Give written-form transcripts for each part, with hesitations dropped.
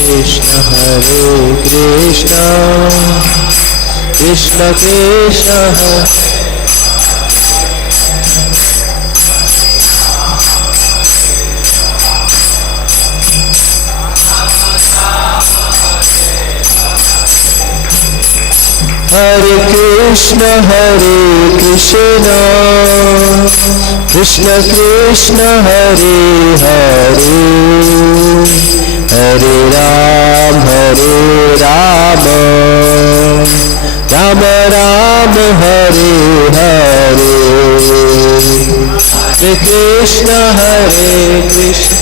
Krishna Krishna Krishna Hare Krishna Krishna Krishna Hare Hare Hare Ram Ram Ram Hare Hare Hare Krishna Hare Krishna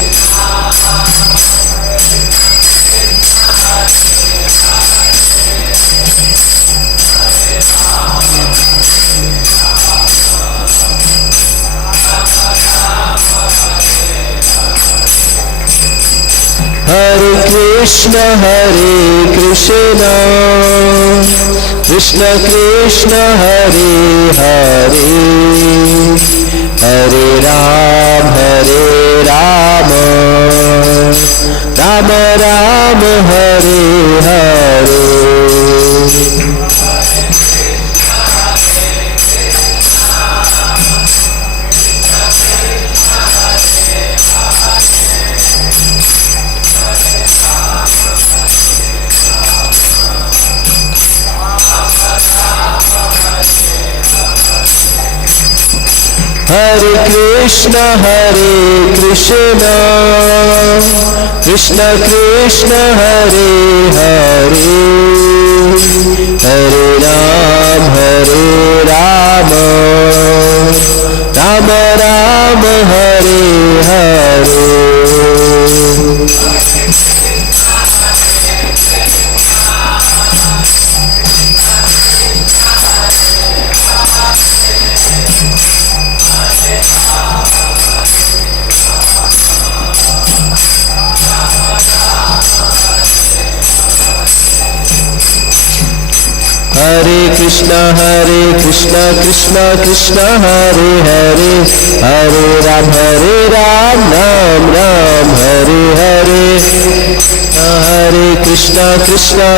Krishna Krishna Hare Hare Hare Ram Ram Ram Hare Hare Hare Krishna Krishna Krishna Hare Hare Hare Ram Ram Ram Hare Hare Hare Krishna Krishna Krishna Hare Hare Hare Ram Ram Hare Hare Hare Krishna Krishna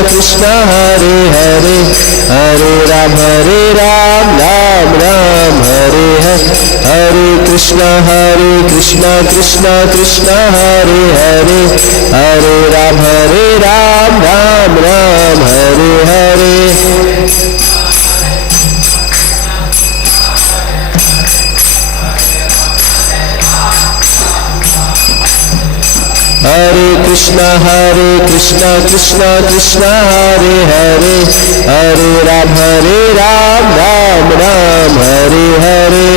Hare Hare Hare Ram Ram Hare Hare Hare Krishna Krishna Hare Hare Hare Ram Ram Hare Hare Hare Krishna Krishna Hare Hare Hare Ram Ram Hare Hare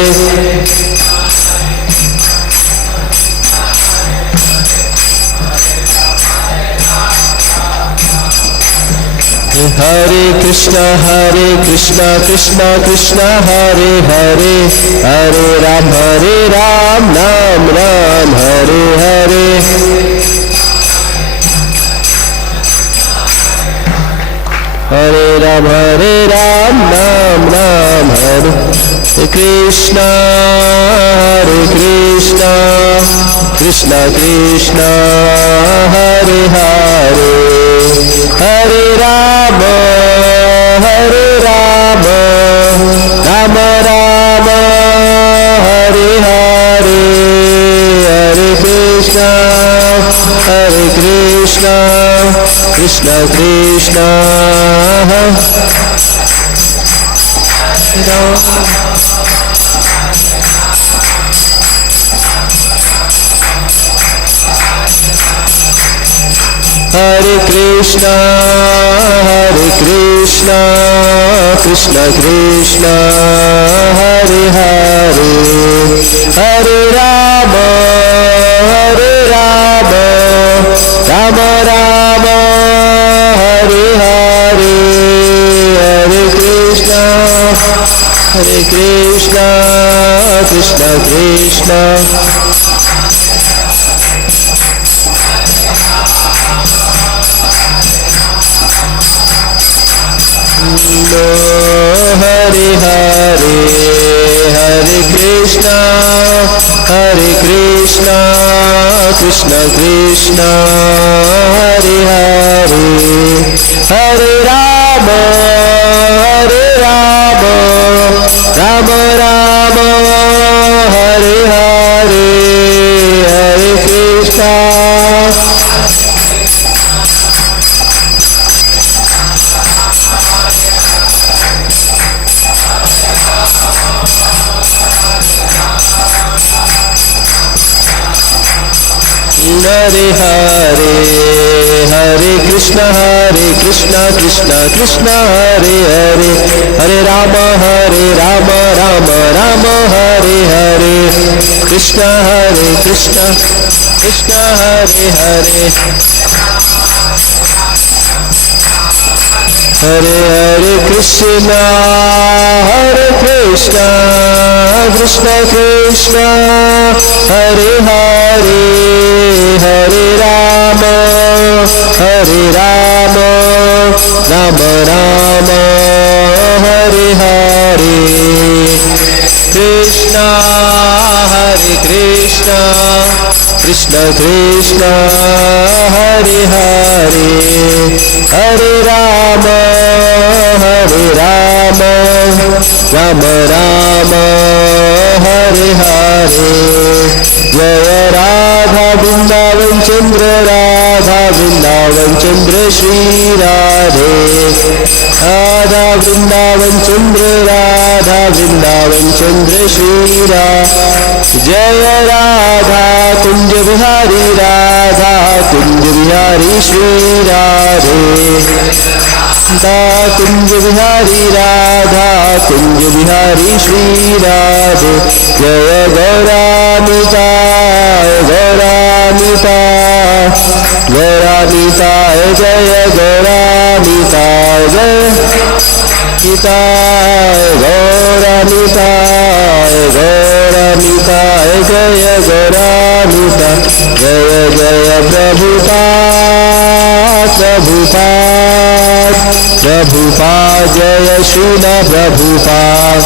Hare Krishna Krishna Hare Hare Hare Ram Ram Hare Hare Hare Ram Hare Krishna Krishna Hare Hare Hare Ram Ram Hare Hare Hare Krishna Krishna Hare Krishna Krishna Hare Hare Hare Ram Ram Hare Hare Hare Krishna Krishna Hare Hare Hare Krishna Krishna Hare Hare हरे राम राम राम हरे हरे, हरे कृष्णा हरे हरे, हरे कृष्णा कृष्णा कृष्णा हरे हरे, हरे राम राम राम हरे हरे, कृष्णा कृष्णा हरे हरे, हरे हरे कृष्णा कृष्णा कृष्णा हरे हरे, हरे राम राम राम हरे हरे, कृष्णा कृष्णा कृष्णा हरे हरे, हरे राम राम राम हरे हरे, जय राधा वृंदावन चंद्र राधा वृंदावन चंद्र श्री राधे, राधा वृंदावन चंद्र राधा वृंदावन चंद्र श्री राधे, जय राधा कुंज बिहारी श्री राधे, कुंज बिहारी राधा कुंज बिहारी श्री राधे, जय गौरामिता गौरामिता गौरामिता जय गौरामिता जय गीता गौरामिता गौरामिता जय गौरामिता, जय जय प्रभुपाद प्रभुपाद जय श्रील प्रभुपाद,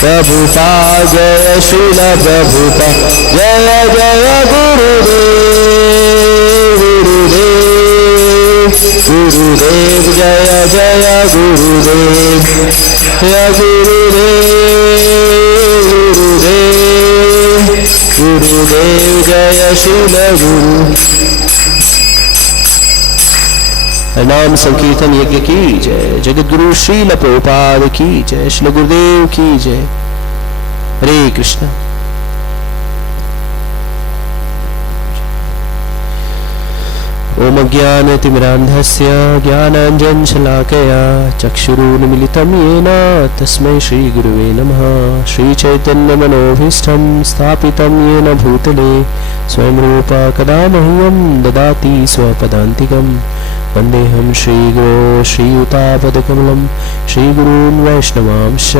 प्रभुपाद जय श्रील प्रभुपाद, जय जय गुरुदेव जय जय गुरुदेव, गुरुदेव जय श्रील गुरु। नाम संकीर्तन यज्ञ की जय, जगद्गुरु श्रील प्रभुपाद की जय, श्रील गुरुदेव की जय। हरे कृष्ण। ओम ज्ञानतिमिरान्धस्य ज्ञानाञ्जनशलाकया चक्षुरुन्मीलितं येन तस्मै श्रीगुरुवे नमः। श्रीचैतन्यमनोभीष्टं स्थापितं येन भूतले स्वयं रूप कदा मह्यं ददाति स्वपदान्तिकं। वन्देऽहं श्रीगुरो श्रीयुतापदकमलं श्रीगुरून् वैष्णवांश्च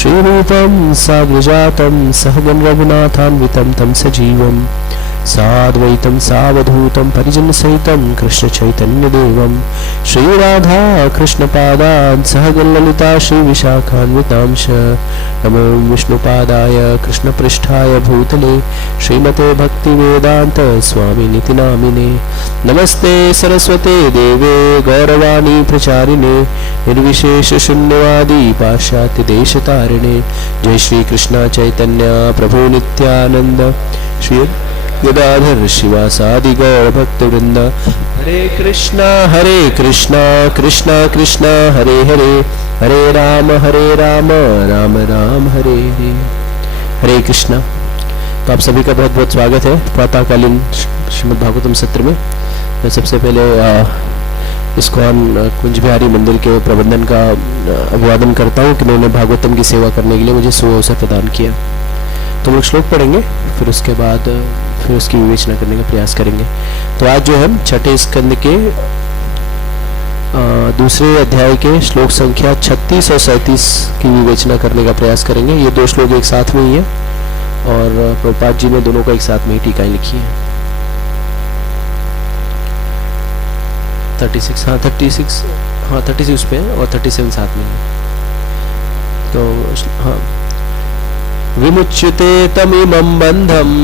श्रीरूपं साग्रजातं सहगण रघुनाथान्वितं तं सजीवं साद्वैतं सावधूतं परिजनसहितं कृष्णचैतन्यदेवं श्रीराधा कृष्णपादान् सहगण ललिता श्रीविशाखान्वितांश। नमो विष्णुपादाय कृष्णपृष्ठाय भूतले श्रीमते भक्तिवेदान्त स्वामिनिति नामिने। नमस्ते सरस्वते देवे गौरवाणी प्रचारिणे निर्विशेष शून्यवादी पाश्चात्य देशतारिणे। जय श्री कृष्ण चैतन्य प्रभु नित्यानंद श्री गदाधर शिवासादि गौर भक्त वृंद। हरे कृष्णा कृष्णा कृष्णा हरे हरे, हरे राम राम राम हरे हरे। हरे कृष्णा। तो आप सभी का बहुत बहुत स्वागत है प्रातःकालीन श्रीमद् भागवतम सत्र में। मैं सबसे पहले इस्कॉन कुंज बिहारी मंदिर के प्रबंधन का अभिवादन करता हूँ कि उन्होंने भागवतम की सेवा करने के लिए मुझे सुअवसर प्रदान किया। तो हम लोग श्लोक पढ़ेंगे, फिर उसके बाद फिर उसकी विवेचना करने का प्रयास करेंगे। तो आज जो हम छठे स्कंद के दूसरे अध्याय के श्लोक संख्या 36 और 37 की विवेचना करने का प्रयास करेंगे। ये दो श्लोक एक साथ में ही है और प्रभुपाद जी ने दोनों को एक साथ में ही टीकाएं लिखी है। 36 पे है और 37 साथ में है। तो हाँ, विमुच्यते तमिमं बन्धम्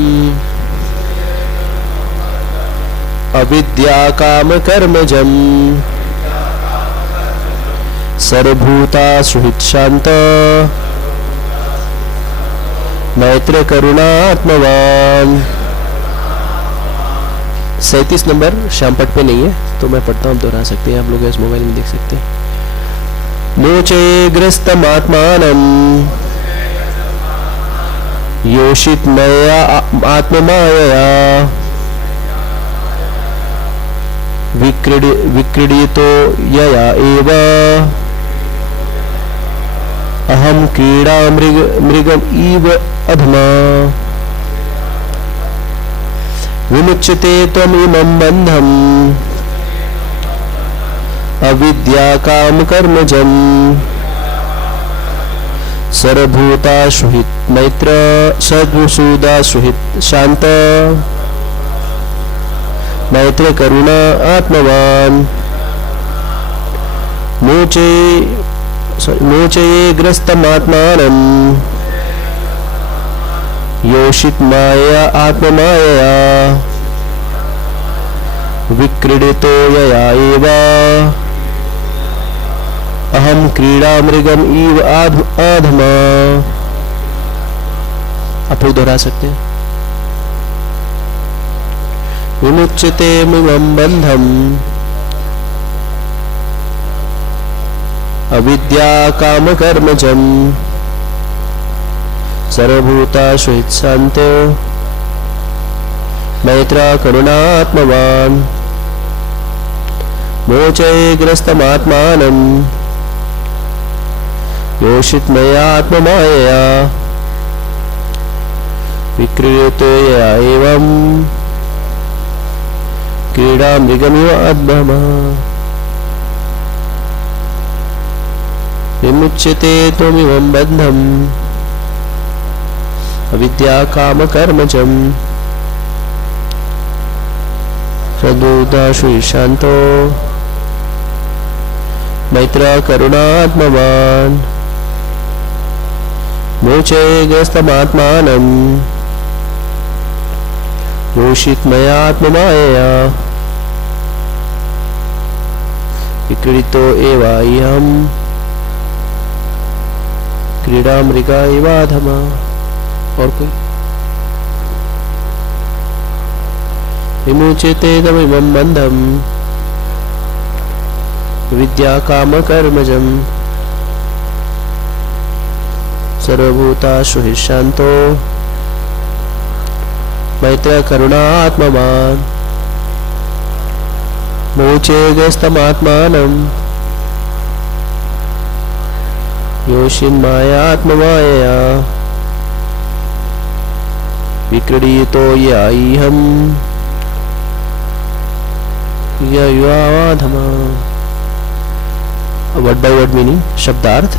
अविद्या कामकर्मजम् सर्वभूता सुहृत्शान्त मैत्र करुणात्मवान। 37 नंबर श्यामपट पे नहीं है तो मैं पढ़ता हूँ, दोहरा सकते हैं आप लोग, इस मोबाइल में देख सकते हैं। मोचे ग्रस्तमात्मानम् योषित मया आत्ममायया विक्रीडितो यया एव अहम क्रीडा मृगम इव अधमा। विमुच्यते त्वमिमं बन्धम् अविद्या कामकर्मजम् सर्वभूता सुहित मैत्र सर्वसूदा सुहित शांत मैत्र करुणा आत्मवान। मोचये ग्रस्तमात्मानं योषित माया आत्ममायया विक्रीडितो यया एव अहम क्रीडा मृगम इव आधमा। आप लोग दोहरा सकते हैं। विमुच्यते मिमं बन्धम् अविद्या कामकर्मजम् सर्वभूता सुहृत्शान्त मैत्र करुणात्मवान। मोचये ग्रस्तमात्मानं योषित मया आत्ममायया विक्रीडितो यया एवं क्रीडा मृगमिव अधमा। विमुच्यते त्वमिमं बन्धम् अविद्या कामकर्मजम् सर्वभूता सुहृत्शान्तो मैत्र करुणात्मवान। मोचये ग्रस्तमात्मानं योषित मया आत्ममायया विक्रीडितो एवा इयं क्रीडा मृगा इवाधमा। और कोई? विमुच्यते तमिमं बन्धम् विद्या कामकर्मजम् सर्वभूता सुहृत्शान्तो मैत्र करुणात्मवान। मोचे ग्रस्तमात्मानं योषिन् मायात्ममायया विक्रीडितो याइहं युवाधमा। वर्ड बाय वर्ड मीनिंग, शब्दार्थ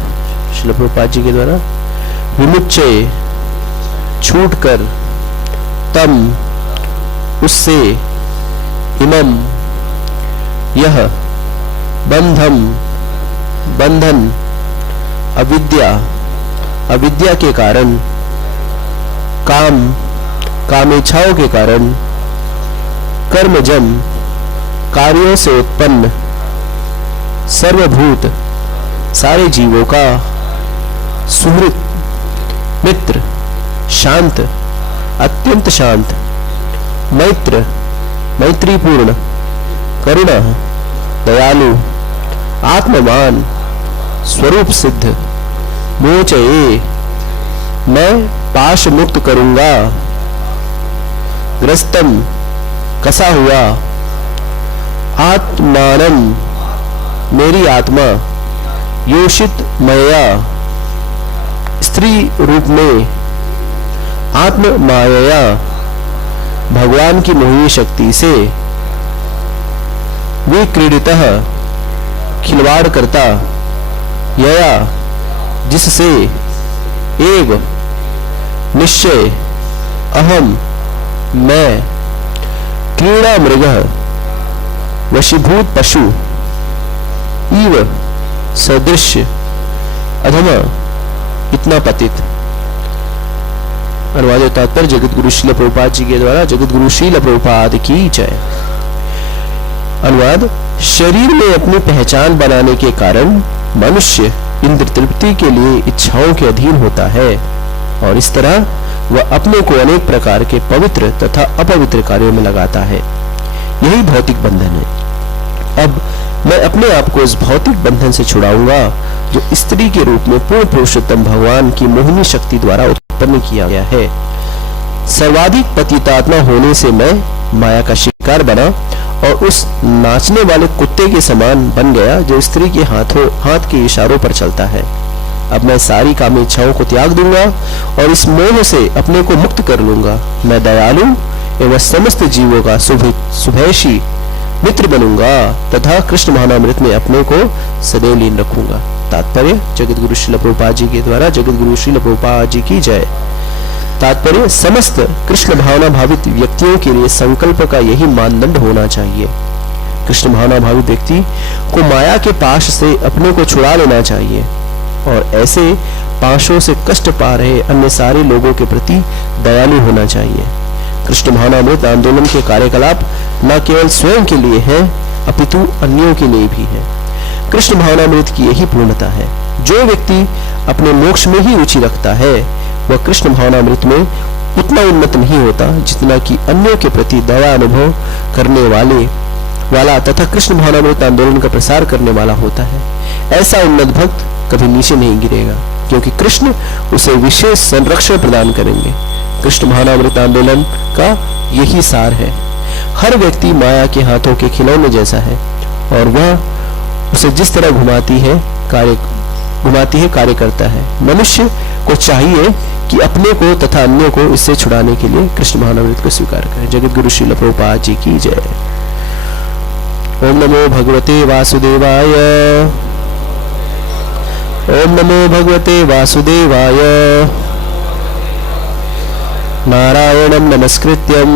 श्रील प्रभुपाद जी के द्वारा। विमुच्य छूट कर, तम उससे, इमम यह, बंधम बंधन, अविद्या अविद्या के कारण, काम कामेच्छाओं के कारण, कर्मजम कार्यों से उत्पन्न, सर्वभूत सारे जीवों का, सुहृत मित्र, शांत अत्यंत शांत, मैत्र मैत्रीपूर्ण, करुणा दयालु, आत्मवान स्वरूप सिद्ध, मोचये मैं पाश मुक्त करूंगा, ग्रस्तम कसा हुआ, आत्मानम मेरी आत्मा, योषित मया स्त्री रूप में, आत्म माया भगवान की मोहिनी शक्ति से, विक्रीडितः खिलवाड़ करता, यया जिससे, एव निश्चय, अहम मैं, क्रीड़ा मृगः वशीभूत पशु, इव सदृश्य, अधमा इतना पतित, अनुवाद और तात्पर्य जगत गुरु श्रील प्रभुपाद जी के द्वारा। जगत गुरु श्रील प्रभुपाद की जय। अनुवाद। शरीर में अपनी पहचान बनाने के कारण मनुष्य इंद्र तृप्ति के लिए इच्छाओं के अधीन होता है और इस तरह वह अपने को अनेक प्रकार के पवित्र तथा अपवित्र कार्यों में लगाता है। यही भौतिक बंधन है। अब मैं अपने आप को इस भौतिक बंधन से छुड़ाऊंगा जो स्त्री के रूप में पूर्ण पुरुषोत्तम भगवान की मोहिनी शक्ति द्वारा उत्पन्न किया गया है। सर्वाधिक पतितात्मा होने से मैं माया का शिकार बना और उस नाचने वाले कुत्ते के समान बन गया जो स्त्री के हाथ के इशारों पर चलता है। अब मैं सारी कामी इच्छाओं को त्याग दूंगा और इस मोह से अपने को मुक्त कर लूंगा। मैं दयालु एवं समस्त जीवों का शुभैषी मित्र बनूंगा तथा कृष्ण महानामृत में अपने को सदैव लीन रखूंगा। तात्पर्य जगत गुरु श्रील प्रभुपाद जी के द्वारा। जगत गुरु श्रील प्रभुपाद जी की जय। तात्पर्य समस्त कृष्ण भावना भावित व्यक्तियों के लिए संकल्प का यही मानदंड होना चाहिए। कृष्ण भावना भावित व्यक्ति को माया के पाश से अपने को छुड़ा लेना चाहिए और ऐसे पाशों से कष्ट पा रहे अन्य सारे लोगों के प्रति दयालु होना चाहिए। कृष्ण भावनामृत आंदोलन के कार्यकलाप न केवल स्वयं के लिए है अपितु अन्यों के लिए भी है। कृष्ण भावनामृत की यही पूर्णता है। जो व्यक्ति अपने मोक्ष में ही रुचि रखता है वह कृष्ण भावनामृत में उतना उन्नत नहीं होता जितना कि अन्यों के प्रति दया अनुभव करने वाला तथा कृष्ण भावनामृत आंदोलन का प्रसार करने वाला होता है। ऐसा उन्नत भक्त कभी नीचे नहीं गिरेगा क्योंकि कृष्ण उसे विशेष संरक्षण प्रदान करेंगे। कृष्ण भावनामृत आंदोलन का यही सार है। हर व्यक्ति माया के हाथों के खिलौने जैसा है और वह उसे जिस तरह घुमाती है कार्य करता है। मनुष्य को चाहिए कि अपने को तथा अन्यों को इससे छुड़ाने के लिए कृष्ण भावनामृत को स्वीकार करें। जगत गुरु श्रील प्रभुपाद जी की जय। ओम नमो भगवते वासुदेवाय। ओम नमो भगवते वासुदेवाय। नारायणं नमस्कृत्यं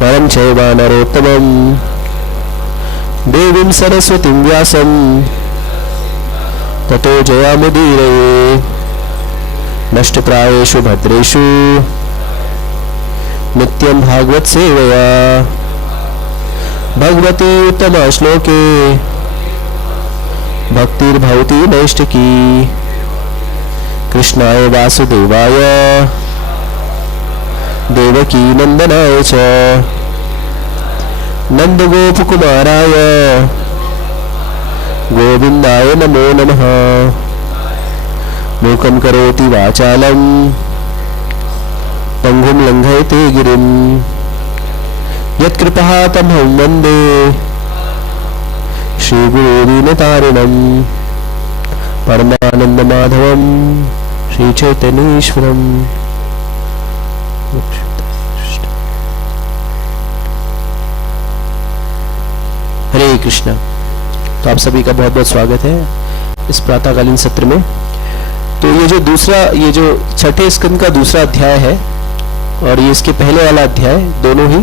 परं चैव नरोत्तमं देवीं सरस्वतीं व्यासं ततो जयामुदीरये। नष्टप्रायेषु भद्रेषु नित्यं भागवत सेवया भगवती उत्तम श्लोके भक्तिर्भवति नैष्ठिकी। कृष्णाय वासुदेवाय देवकी नंदनाय च नंदगोपकुमाराय गोविंदाय नमो नमः। मूकं करोति वाचालं पंगुं लंघयते गिरिं यत्कृपातमहं वन्दे श्रीगुरुदीनतारिणं परमानन्दमाधवं श्रीचैतन्येश्वरम्। हरे कृष्णा। तो आप सभी का बहुत बहुत स्वागत है इस प्रातःकालीन सत्र में। तो ये जो छठे स्कंद का दूसरा अध्याय है और ये इसके पहले वाला अध्याय दोनों ही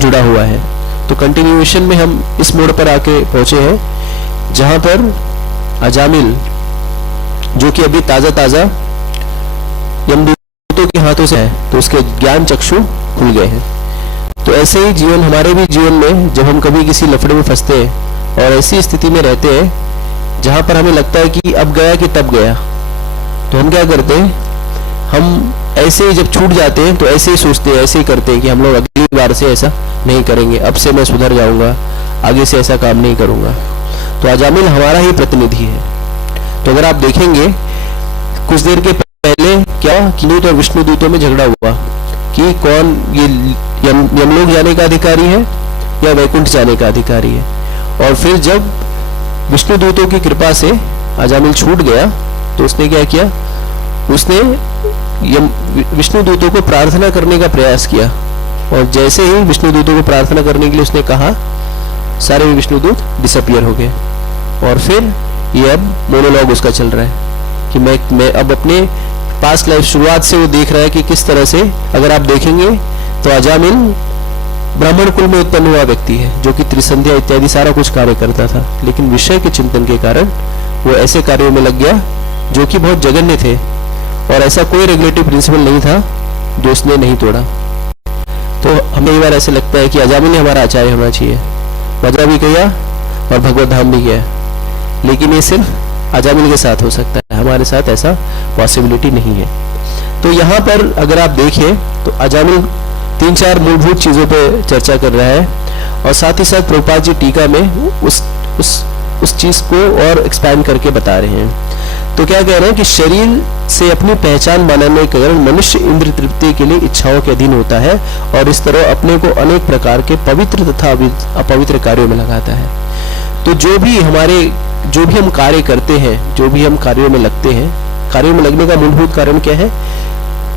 जुड़ा हुआ है। तो कंटिन्यूएशन में हम इस मोड़ पर आके पहुंचे हैं जहां पर अजामिल जो कि अभी ताजा यमदूतों के हाथों से है तो उसके ज्ञान चक्षु खुल गए हैं। तो ऐसे ही हमारे भी जीवन में जब हम कभी किसी लफड़े में फंसते हैं और ऐसी स्थिति में रहते हैं जहां पर हमें लगता है कि अब गया कि तब गया, तो हम क्या करते हैं, हम ऐसे ही जब छूट जाते हैं तो ऐसे ही सोचते हैं, ऐसे ही करते हैं कि हम लोग अगली बार से ऐसा नहीं करेंगे, अब से मैं सुधर जाऊंगा, आगे से ऐसा काम नहीं करूंगा। तो अजामिल हमारा ही प्रतिनिधि है। तो अगर आप देखेंगे कुछ देर के पहले क्या किन्नूत और विष्णु दूतों में झगड़ा हुआ कि कौन ये यमलोक जाने का अधिकारी है या वैकुंठ जाने का अधिकारी है। और फिर जब विष्णु दूतों की कृपा से अजामिल छूट गया तो उसने क्या किया, उसने विष्णु दूतों को प्रार्थना करने का प्रयास किया और जैसे ही विष्णु दूतों को प्रार्थना करने के लिए उसने कहा, सारे विष्णु दूत डिसअपियर हो गए। और फिर ये अब मोनोलॉग उसका चल रहा है कि मैं अब अपने पास्ट लाइफ शुरुआत से वो देख रहा है कि किस तरह से, अगर आप देखेंगे तो अजामिल ब्राह्मण कुल में उत्पन्न हुआ व्यक्ति है जो कि त्रिसंध्या इत्यादि सारा कुछ कार्य करता था, लेकिन विषय के चिंतन के कारण वो ऐसे कार्यों में लग गया जो कि बहुत जघन्य थे और ऐसा कोई रेगुलेटरी प्रिंसिपल नहीं था जो उसने नहीं तोड़ा। तो हमें कई बार ऐसे लगता है कि अजामिल ने हमारा आचार्य होना चाहिए, वजह भी किया और भगवत धाम भी गया, लेकिन ये सिर्फ अजामिल के साथ हो सकता है, हमारे साथ ऐसा पॉसिबिलिटी नहीं है। तो यहाँ पर अगर आप देखें तो अजामिल 3-4 मूलभूत चीजों पर चर्चा कर रहा है और साथ ही साथ प्रभुपाद जी टीका में उस चीज को और एक्सपैंड करके बता रहे हैं। तो क्या कह रहे हैं कि शरीर से अपनी पहचान बनाने के कारण मनुष्य इंद्र तृप्ति के लिए इच्छाओं के अधीन होता है और इस तरह अपने को अनेक प्रकार के पवित्र तथा अपवित्र कार्यों में लगाता है। तो जो भी हम कार्य करते हैं, जो भी हम कार्यों में लगते हैं, कार्यों में लगने का मूलभूत कारण क्या है?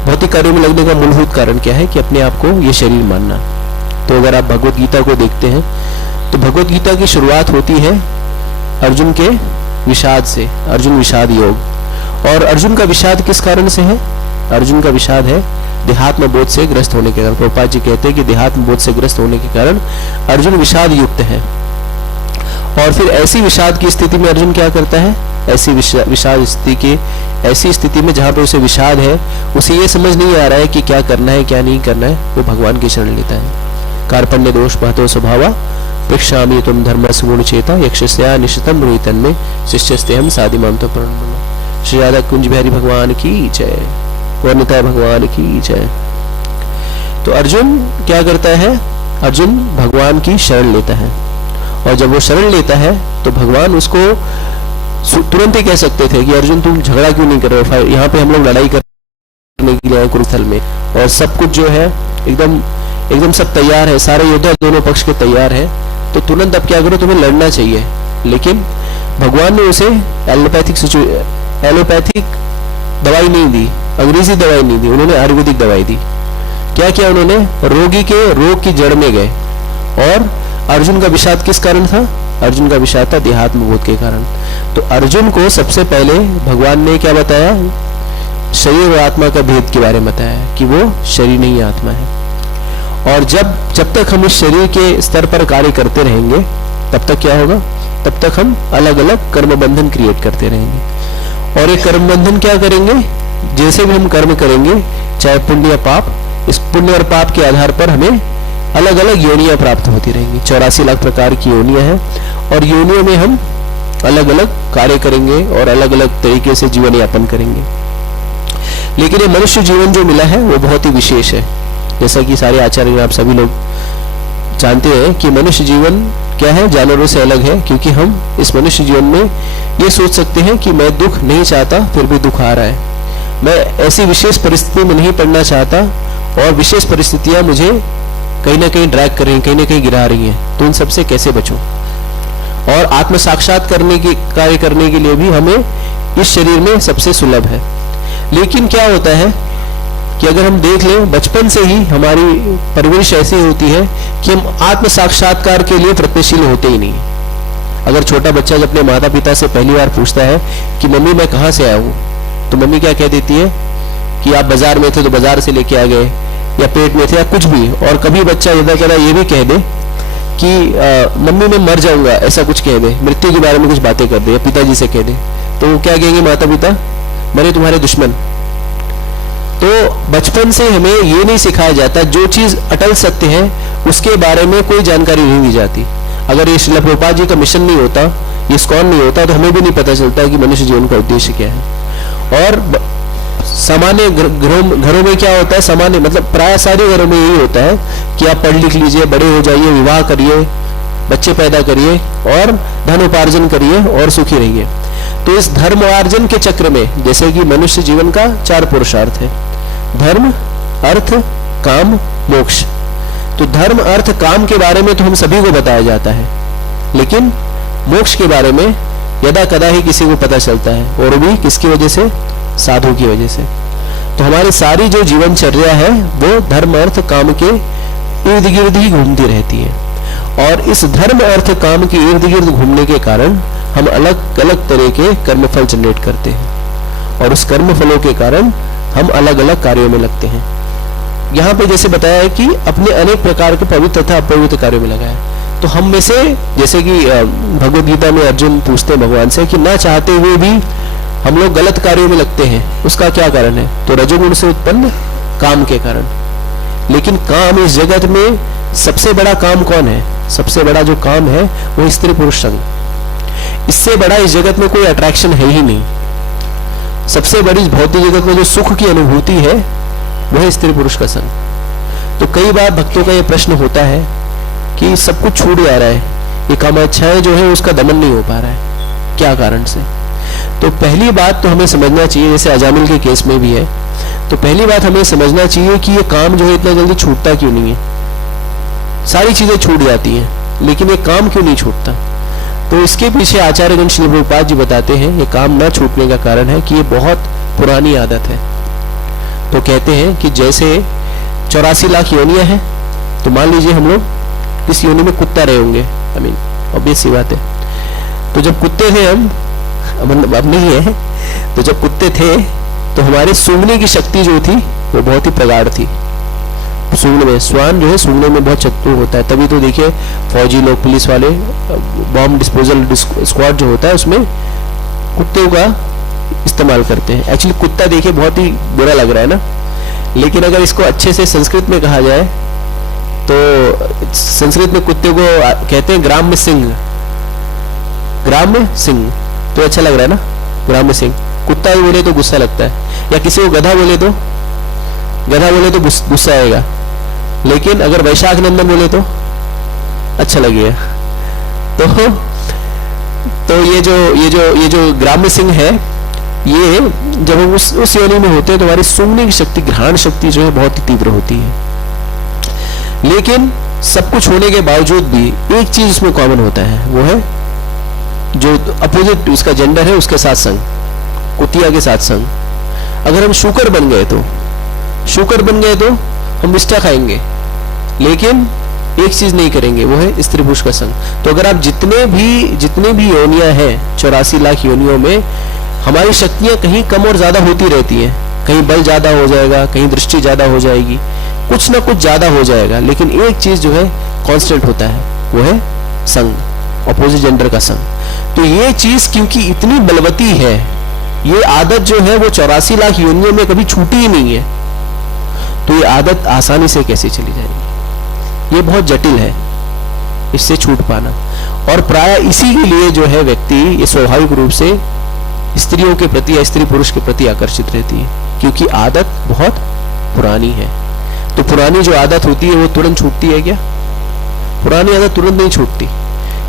भौतिक कार्यों में लगने का मूलभूत कारण क्या है? कि अपने आप को ये शरीर मानना। तो अगर आप भगवत गीता को देखते हैं तो भगवत गीता की शुरुआत होती है अर्जुन के विषाद से, अर्जुन विषाद योग। और अर्जुन का विषाद किस कारण से है? अर्जुन का विषाद है देहात्म बोध से ग्रस्त होने के कारण। प्रभुपाद जी कहते हैं कि देहात्म बोध से ग्रस्त होने के कारण अर्जुन विषाद युक्त है। और फिर ऐसी विषाद की स्थिति में अर्जुन क्या करता है? ऐसी विषाद ऐसी स्थिति में जहां पे उसे विषाद है, उसे ये समझ नहीं आ रहा है कि क्या करना है क्या नहीं करना है, वो भगवान की शरण लेता है। कार्पण्य दोष महतो स्वभावा प्रेक्षामि तुम धर्म सुगुण चेता यक्षस्या निशितम रोहितन में शिष्यस्ते हम साधिमाम तो प्रण बोला। श्री राधा कुंज बिहारी भगवान की जय, वर्णिता भगवान की जय। तो अर्जुन क्या करता है? अर्जुन भगवान की शरण लेता है और जब वो शरण लेता है तो भगवान उसको तुरंत ही कह सकते थे कि अर्जुन तुम झगड़ा क्यों नहीं कर रहे हो, यहाँ पे हम लोग लड़ाई करने के लिए आए कुरुस्थल में और सब कुछ जो है एकदम सब तैयार है, सारे योद्धा दोनों पक्ष के तैयार है, तो तुरंत अब क्या करो, तुम्हें लड़ना चाहिए। लेकिन भगवान ने उसे एलोपैथिक दवाई नहीं दी, अंग्रेजी दवाई नहीं दी, उन्होंने आयुर्वेदिक दवाई दी। क्या किया उन्होंने? रोगी के रोग की जड़ में गए। और अर्जुन का विषाद किस कारण था? अर्जुन का विषाद था देहात्म बोध के कारण। तो अर्जुन को सबसे पहले भगवान ने क्या बताया? शरीर और आत्मा का भेद के बारे में बताया कि वो शरीर नहीं आत्मा है। और जब तक हम इस शरीर के स्तर पर कार्य करते रहेंगे तब तक क्या होगा? तब तक हम अलग अलग कर्म बंधन क्रिएट करते रहेंगे। और ये कर्म बंधन क्या करेंगे? जैसे भी हम कर्म करेंगे, चाहे पुण्य या पाप, इस पुण्य और पाप के आधार पर हमें अलग अलग योनियां प्राप्त होती रहेंगी। 84 लाख प्रकार की योनियां हैं और योनियों में हम अलग अलग कार्य करेंगे और अलग अलग तरीके से जीवन यापन करेंगे। लेकिन ये मनुष्य जीवन जो मिला है वो बहुत ही विशेष है। जैसा कि सारे आचार्य आप सभी लोग जानते हैं कि मनुष्य जीवन क्या है, जानवरों से अलग है, क्योंकि हम इस मनुष्य जीवन में ये सोच सकते हैं कि मैं दुख नहीं चाहता फिर भी दुख आ रहा है, मैं ऐसी विशेष परिस्थिति में नहीं पड़ना चाहता और विशेष परिस्थितियां मुझे कहीं ना कहीं ड्रैग कर रही हैं, कहीं ना कहीं गिरा रही हैं, तो उन सबसे कैसे बचूं। और आत्म साक्षात कार्य करने के लिए भी हमें इस शरीर में सबसे सुलभ है। लेकिन क्या होता है कि अगर हम देख लें, बचपन से ही हमारी परवरिश ऐसी होती है कि हम आत्म साक्षात्कार के लिए प्रयत्नशील होते ही नहीं। अगर छोटा बच्चा जब अपने माता पिता से पहली बार पूछता है कि मम्मी मैं कहाँ से आया हूँ, तो मम्मी क्या कह देती है कि आप बाजार में थे तो बाजार से लेके आ गए, या पेट में थे या कुछ भी। और कभी बच्चा ज्यादा ये भी कह दे कि मम्मी मैं मर जाऊंगा, ऐसा कुछ कह दे, मृत्यु के बारे में कुछ बातें कर दे या पिताजी से कह दे, तो वो क्या कहेंगे माता पिता? मरे तुम्हारे दुश्मन। तो बचपन से हमें ये नहीं सिखाया जाता, जो चीज अटल सत्य है उसके बारे में कोई जानकारी नहीं दी जाती। अगर ये श्रील प्रभुपाद जी का मिशन नहीं होता, ये इस्कॉन नहीं होता, तो हमें भी नहीं पता चलता कि मनुष्य जीवन का उद्देश्य क्या है। और सामान्य घरों में क्या होता है, सामान्य मतलब प्राय सारे घरों में यही होता है कि आप पढ़ लिख लीजिए, बड़े हो जाइए, विवाह करिए, बच्चे पैदा करिए और धन उपार्जन करिए और सुखी रहिए। तो इस धर्म अर्जन के चक्र में, जैसे कि मनुष्य जीवन का 4 पुरुषार्थ है, धर्म, अर्थ, काम, मोक्ष। तो धर्म, अर्थ, काम के बारे में तो हम सभी को बताया जाता है, लेकिन मोक्ष के बारे में यदा कदा ही किसी को पता चलता है, और भी किसकी वजह से? साधु की वजह से। तो हमारी सारी जो जीवनचर्या है वो धर्म, अर्थ, काम के इर्द गिर्द ही घूमती रहती है। और इस धर्म, अर्थ, काम के इर्द गिर्द घूमने के कारण हम अलग अलग तरह के कर्मफल जनरेट करते हैं, और उस कर्मफलों के कारण हम अलग अलग कार्यों में लगते हैं। यहाँ पे जैसे बताया है कि अपने अनेक प्रकार के पवित्र तथा अपवित्र कार्यों में लगाया। तो हम में से, जैसे कि भगवद गीता में अर्जुन पूछते हैं भगवान से कि ना चाहते हुए भी हम लोग गलत कार्यों में लगते हैं, उसका क्या कारण है? तो रजोगुण से उत्पन्न काम के कारण। लेकिन काम इस जगत में सबसे बड़ा काम कौन है? सबसे बड़ा जो काम है वो स्त्री पुरुष संग। इससे बड़ा इस जगत में कोई अट्रैक्शन है ही नहीं। सबसे बड़ी भौतिक जगत में जो सुख की अनुभूति है वो है स्त्री पुरुष का संग। तो कई बार भक्तों का ये प्रश्न होता है कि सब कुछ छूट जा रहा है, ये कामाइच्छाएं जो है उसका दमन नहीं हो पा रहा है, क्या कारण से? तो पहली बात तो हमें समझना चाहिए, जैसे अजामिल के केस में भी है, तो पहली बात हमें समझना चाहिए कि ये काम जो है इतना जल्दी छूटता क्यों नहीं है। सारी चीजें छूट जाती हैं लेकिन ये काम क्यों नहीं छूटता? तो इसके पीछे आचार्यगण श्री प्रभुपाद जी बताते हैं ये काम न छूटने का कारण है कि ये बहुत पुरानी आदत है। तो कहते हैं कि जैसे 84 लाख योनियां हैं, तो मान लीजिए हम लोग इस योनि में कुत्ता रहे होंगे, आई मीन ऑब्वियस सी बात है। तो जब कुत्ते थे हम, अब नहीं है, तो जब कुत्ते थे तो हमारे सूंघने की शक्ति जो थी वो बहुत ही प्रगाढ़ थी। सूंघने में, श्वान जो है सूंघने में बहुत चतुर होता है, तभी तो देखिए फौजी लोग, पुलिस वाले, बॉम्ब डिस्पोजल स्क्वाड जो होता है उसमें कुत्तों का इस्तेमाल करते हैं। एक्चुअली कुत्ता देखिए बहुत ही बुरा लग रहा है ना, लेकिन अगर इसको अच्छे से संस्कृत में कहा जाए तो संस्कृत में कुत्ते को कहते हैं ग्राम में सिंह। ग्राम में सिंह तो अच्छा लग रहा है ना, ग्राम में सिंह। कुत्ता ही बोले तो गुस्सा लगता है, या किसी को गधा बोले तो गुस्सा आएगा, लेकिन अगर वैशाख नंदन बोले तो अच्छा लगेगा। तो ये जो ग्राम्य सिंह है, ये जब हम उस योनि में होते हैं तो हमारी सूंघने की शक्ति, घ्राण शक्ति जो है बहुत ही तीव्र होती है। लेकिन सब कुछ होने के बावजूद भी एक चीज उसमें कॉमन होता है, वो है जो अपोजिट उसका जेंडर है उसके साथ संग, कुतिया के साथ संग। अगर हम शुकर बन गए तो हम विष्ठा खाएंगे, लेकिन एक चीज नहीं करेंगे, वो है स्त्री पुरुष का संग। तो अगर आप जितने भी योनियां हैं, 84 लाख योनियों में हमारी शक्तियां कहीं कम और ज्यादा होती रहती हैं। कहीं बल ज्यादा हो जाएगा, कहीं दृष्टि ज्यादा हो जाएगी, कुछ ना कुछ ज्यादा हो जाएगा, लेकिन एक चीज जो है कांस्टेंट होता है, वो है संग, अपोजिट जेंडर का संग। तो ये चीज क्योंकि इतनी बलवती है, ये आदत जो है वो 84 लाख योनियों में कभी छूटी ही नहीं है, तो ये आदत आसानी से कैसे चली जाएगी? ये बहुत जटिल है इससे छूट पाना। और प्राय इसी के लिए जो है व्यक्ति ये स्वाभाविक रूप से स्त्रियों के प्रति या स्त्री पुरुष के प्रति आकर्षित रहती है, क्योंकि आदत बहुत पुरानी है। तो पुरानी जो आदत होती है वो तुरंत छूटती है क्या? पुरानी आदत तुरंत नहीं छूटती,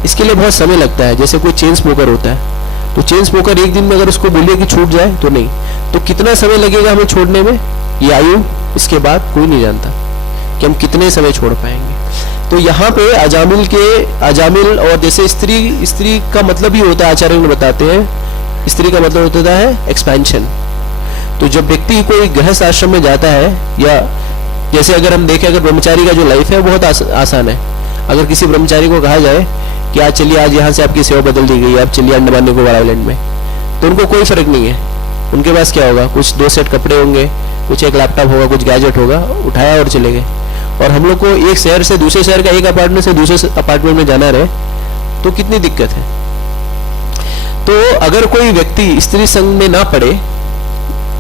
इसके लिए बहुत समय लगता है। जैसे कोई चेन स्मोकर होता है, तो चेन स्मोकर एक दिन में अगर उसको बोलिए कि छूट जाए तो नहीं, तो कितना समय लगेगा हमें छोड़ने में, ये आयु इसके बाद कोई नहीं जानता कि हम कितने समय छोड़ पाएंगे। तो यहाँ पे अजामिल और जैसे स्त्री का मतलब ही होता है, आचार्य बताते हैं, स्त्री का मतलब होता है एक्सपेंशन। तो जब व्यक्ति कोई गृहस्थ आश्रम में जाता है, या जैसे अगर हम देखें, अगर ब्रह्मचारी का जो लाइफ है बहुत आसान है। अगर किसी ब्रह्मचारी को कहा जाए कि आज चलिए, आज यहाँ से आपकी सेवा बदल दी गई, आप चलिए अंडमान निकोबार आइलैंड में, तो उनको कोई फर्क नहीं है। उनके पास क्या होगा, कुछ 2 सेट कपड़े होंगे, कुछ एक लैपटॉप होगा, कुछ गैजेट होगा, उठाया और चले गए। और हम लोग को एक शहर से दूसरे शहर का, एक अपार्टमेंट से दूसरे अपार्टमेंट में जाना रहे तो कितनी दिक्कत है। तो अगर कोई व्यक्ति स्त्री संग में ना पड़े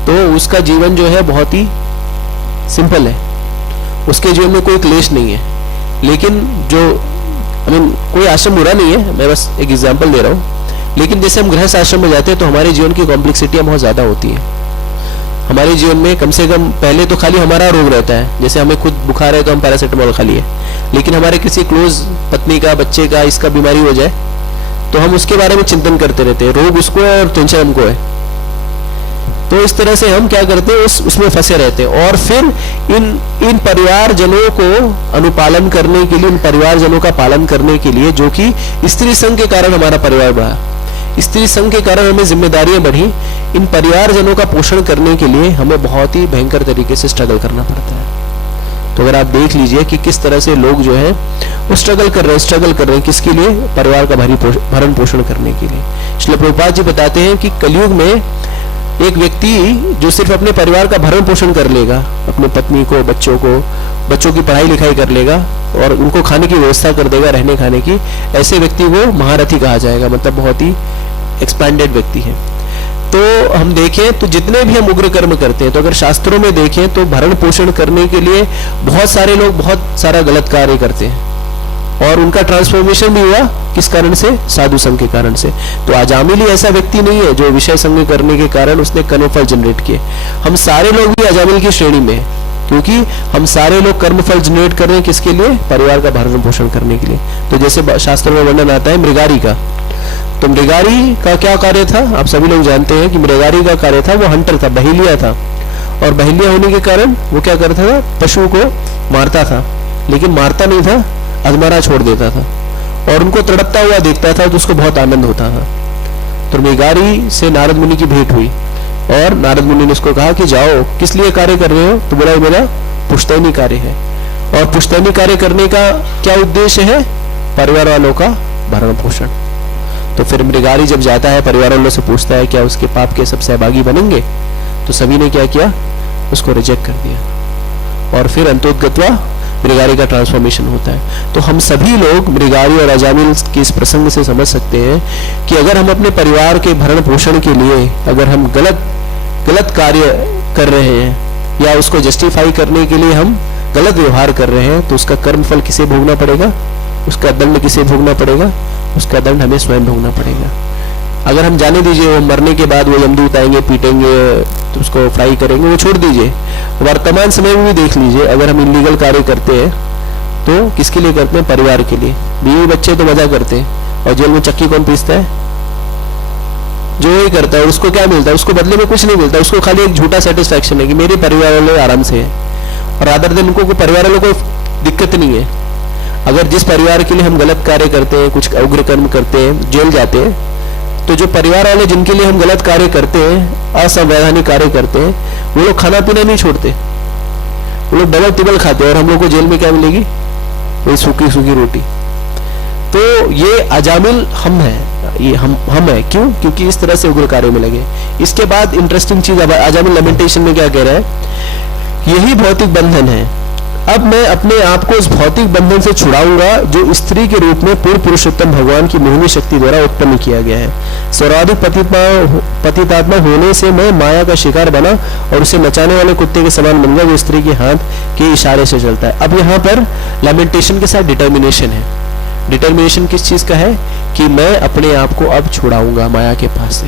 तो उसका जीवन जो है बहुत ही सिंपल है, उसके जीवन में कोई क्लेश नहीं है। लेकिन जो कोई आश्रम बुरा नहीं है, मैं बस एक एग्जांपल दे रहा हूँ। लेकिन जैसे हम गृहस्थ आश्रम में जाते हैं तो हमारे जीवन की कॉम्प्लेक्सिटियां बहुत ज्यादा होती है। हमारे जीवन में कम से कम पहले तो खाली हमारा रोग रहता है, जैसे हमें खुद बुखार है तो हम पैरासिटामोल खा लिए, लेकिन हमारे किसी क्लोज पत्नी का, बच्चे का इसका बीमारी हो जाए तो हम उसके बारे में चिंतन करते रहते हैं, रोग उसको है और टेंशन हमको है। तो इस तरह से हम क्या करते हैं, उसमें फंसे रहते हैं। और फिर इन परिवारजनों को अनुपालन करने के लिए, इन परिवारजनों का पालन करने के लिए, जो कि स्त्री संघ के कारण हमारा परिवार बढ़ा, स्त्री संघ के कारण हमें जिम्मेदारियां बढ़ी, इन परिवारजनों का पोषण करने के लिए हमें बहुत ही भयंकर तरीके से स्ट्रगल करना पड़ता है। तो अगर आप देख लीजिए कि किस तरह से लोग जो है वो स्ट्रगल कर रहे हैं, किसके लिए? परिवार का भरण पोषण करने के लिए। श्रील प्रभुपाद जी बताते हैं कि कलयुग में एक व्यक्ति जो सिर्फ अपने परिवार का भरण पोषण कर लेगा, अपने पत्नी को, बच्चों की पढ़ाई लिखाई कर लेगा और उनको खाने की व्यवस्था कर देगा, रहने खाने की, ऐसे व्यक्ति को महारथी कहा जाएगा, मतलब बहुत ही एक्सपैंडेड व्यक्ति है। तो हम देखें तो जितने भी हम उग्र कर्म करते हैं, तो अगर शास्त्रों में देखें तो भरण पोषण करने के लिए बहुत सारे लोग बहुत सारा गलत कार्य करते हैं, और उनका ट्रांसफॉर्मेशन भी हुआ किस कारण से? साधु संघ के कारण से। तो अजामिली ऐसा व्यक्ति नहीं है जो विषय संग करने के कारण उसने कर्मफल जनरेट किए। हम सारे लोग भी अजामिल की श्रेणी में हैं, क्योंकि हम सारे लोग कर्मफल जनरेट कर रहे हैं किसके लिए? परिवार का भरण पोषण करने के लिए। तो जैसे शास्त्रों में वर्णन आता है मृगारी का, तो मृगारी का क्या कार्य था? आप सभी लोग जानते हैं कि मृगारी का कार्य था, वो हंटर था, बहेलिया था, और बहेलिया होने के कारण वो क्या करता था? पशु को मारता था, लेकिन मारता नहीं था, अधमरा छोड़ देता था, और उनको तड़पता हुआ देखता था तो उसको बहुत आनंद होता था। तो मृगारी से नारद मुनि की भेंट हुई, और नारद मुनि ने उसको कहा कि जाओ, किस लिए कार्य कर रहे हो? तो बोला मेरा पुश्तैनी कार्य है, और पुश्तैनी कार्य करने का क्या उद्देश्य है? परिवार वालों का भरण पोषण। तो फिर मृगारी जब जाता है, परिवार वालों से पूछता है क्या उसके पाप के सब सहभागी बनेंगे? तो सभी ने क्या किया? उसको रिजेक्ट कर दिया, और फिर अंतोगत्वा मृगारी का ट्रांसफॉर्मेशन होता है। तो हम सभी लोग मृगारी और अजामिल के इस प्रसंग से समझ सकते हैं कि अगर हम अपने परिवार के भरण पोषण के लिए अगर हम गलत कार्य कर रहे हैं, या उसको जस्टिफाई करने के लिए हम गलत व्यवहार कर रहे हैं, तो उसका कर्मफल किसे भोगना पड़ेगा? उसका दंड किसे भोगना पड़ेगा? उसका दंड हमें स्वयं भोगना पड़ेगा। अगर हम जाने दीजिए वो मरने के बाद वो यमदूत आएंगे, पीटेंगे, तो उसको फ्राई करेंगे, वो छोड़ दीजिए। वर्तमान समय में भी देख लीजिए, अगर हम इलीगल कार्य करते हैं तो किसके लिए करते हैं? परिवार के लिए। बीवी बच्चे तो मजा करते हैं, और जेल में चक्की कौन पीसता है? जो ही करता है। उसको क्या मिलता है? उसको बदले में कुछ नहीं मिलता, उसको खाली एक झूठा सेटिस्फैक्शन है कि मेरे परिवार वाले आराम से है, और अदर दिन उनको परिवार वालों को दिक्कत नहीं है। अगर जिस परिवार के लिए हम गलत कार्य करते हैं, कुछ उग्र कर्म करते हैं, जेल जाते हैं, तो जो परिवार वाले जिनके लिए हम गलत कार्य करते हैं, असंवैधानिक कार्य करते हैं, वो लोग खाना पीना नहीं छोड़ते, वो लोग डबल टिबल खाते हैं, और हम लोग को जेल में क्या मिलेगी? वही सूखी सूखी रोटी। तो ये अजामिल हम है, ये हम है। क्यों? क्योंकि इस तरह से उग्र कार्य में लगे। इसके बाद इंटरेस्टिंग चीज अजामिल लैमेंटेशन में क्या कह रहा है? यही भौतिक बंधन है, अब मैं अपने आप को इस भौतिक बंधन से छुड़ाऊंगा जो स्त्री के रूप में पूर्ण पुरुषोत्तम भगवान की मोहिनी शक्ति द्वारा उत्पन्न किया गया है। सर्वाधिक पतितात्मा होने से मैं माया का शिकार बना और उसे नचाने वाले कुत्ते के समान बन गया जो स्त्री के हाथ के इशारे से चलता है। अब यहाँ पर लैमेंटेशन के साथ डिटर्मिनेशन है। डिटर्मिनेशन किस चीज का है? कि मैं अपने आप को अब छुड़ाऊंगा माया के पास से।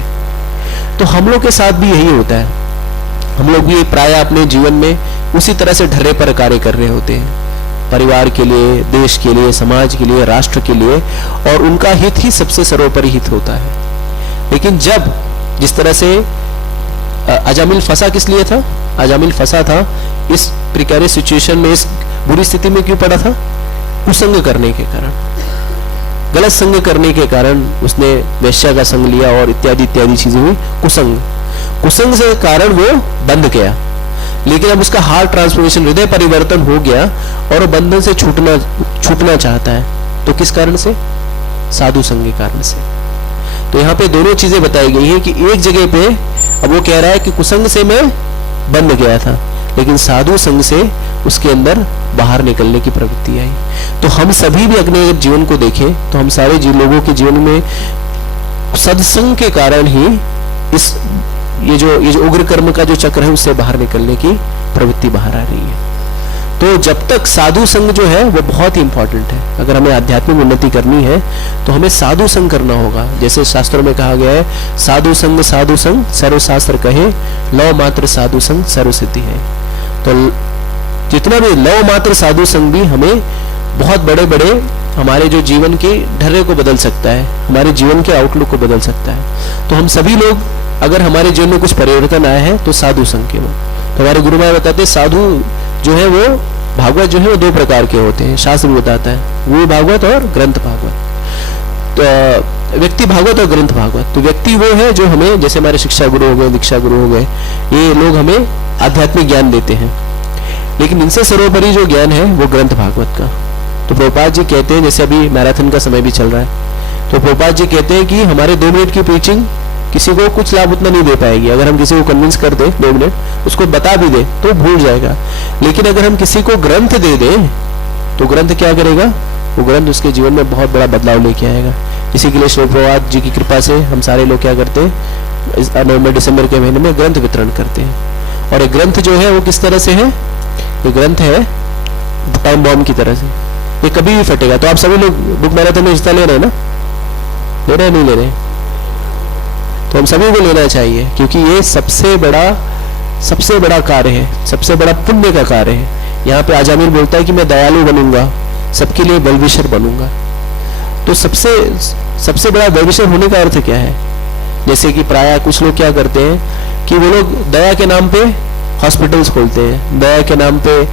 तो हम लोग के साथ भी यही होता है, हम लोग भी प्राय अपने जीवन में उसी तरह से ढर्रे पर कार्य कर रहे होते हैं, परिवार के लिए, देश के लिए, समाज के लिए, राष्ट्र के लिए, और उनका हित ही सबसे सर्वोपरि हित होता है। लेकिन जब जिस तरह से अजामिल फंसा किस लिए था? अजामिल फंसा था इस प्रिकेरियस सिचुएशन में, इस बुरी स्थिति में क्यों पड़ा था? कुसंग करने के कारण, गलत संग करने के कारण उसने वेश्या का संग लिया और इत्यादि इत्यादि चीजें हुई। कुसंग से कारण वो बंध गया, लेकिन अब उसका हार्ट ट्रांसफॉर्मेशन, हृदय परिवर्तन हो गया और वो बंधन से छूटना चाहता है। तो किस कारण से? साधु संग के कारण से। तो यहाँ पे दोनों चीजें बताई गई हैं कि एक जगह पे अब वो कह रहा है कि कुसंग से मैं बंध गया था, लेकिन साधु संग से उसके अंदर बाहर निकलने की प्रवृत्ति आई। तो हम सभी भी अपने जीवन को देखें तो हम सारे लोगों के जीवन में सत्संग के कारण ही ये जो उग्र कर्म का जो चक्र है उससे बाहर निकलने की प्रवृत्ति बाहर आ रही है। तो जब तक साधु संग जो है वो बहुत ही इंपॉर्टेंट है। अगर हमें आध्यात्मिक उन्नति करनी है तो हमें साधु संग करना होगा। जैसे शास्त्रों में कहा गया है, साधु संग सर्वशास्त्र कहे, लव मात्र साधु संग सर्व सिद्धि है। तो जितना भी लव मात्र साधु संग भी हमें बहुत बड़े बड़े हमारे जो जीवन के ढर्रे को बदल सकता है, हमारे जीवन के आउटलुक को बदल सकता है। तो हम सभी लोग अगर हमारे जीवन में कुछ परिवर्तन आया है तो साधु संग के। तो हमारे गुरु महाराज बताते हैं साधु जो है वो भागवत जो है वो दो प्रकार के होते हैं, शास्त्र भी बताता है, वो भागवत और ग्रंथ भागवत। तो व्यक्ति भागवत और ग्रंथ भागवत। तो व्यक्ति वो है जो हमें, जैसे हमारे शिक्षा गुरु हो गए, दीक्षा गुरु हो गए, ये लोग हमें आध्यात्मिक ज्ञान देते हैं, लेकिन इनसे सर्वोपरि जो ज्ञान है वो ग्रंथ भागवत का। तो प्रभुपाद जी कहते हैं, जैसे अभी मैराथन का समय भी चल रहा है, तो प्रभुपाद जी कहते हैं कि हमारे 2 मिनट की प्रीचिंग किसी को कुछ लाभ उतना नहीं दे पाएगी। अगर हम किसी को कन्विंस कर दे 2 मिनट, उसको बता भी दे तो भूल जाएगा। लेकिन अगर हम किसी को ग्रंथ दे दें तो ग्रंथ क्या करेगा? वो ग्रंथ उसके जीवन में बहुत बड़ा बदलाव लेके आएगा। इसी के लिए श्री प्रभुपाद जी की कृपा से हम सारे लोग क्या करते हैं, नवंबर दिसंबर के महीने में ग्रंथ वितरण करते हैं। और ये ग्रंथ जो है वो किस तरह से है, ये ग्रंथ है टाइम बॉम्ब की तरह से, ये कभी भी फटेगा। तो आप सभी लोग बुक मैराथन में हिस्सा ले रहे हैं ना, ले रहे हैं नहीं ले रहे? तो हम सभी को लेना चाहिए, क्योंकि ये सबसे बड़ा कार्य है, सबसे बड़ा पुण्य का कार्य है। यहाँ पे आजामिल बोलता है कि मैं दयालु बनूंगा, सबके लिए वेलविशर बनूंगा। तो सबसे बड़ा वेलविशर होने का अर्थ क्या है? जैसे कि प्रायः कुछ लोग क्या करते हैं कि वो लोग दया के नाम पे हॉस्पिटल्स खोलते हैं, दया के नाम पे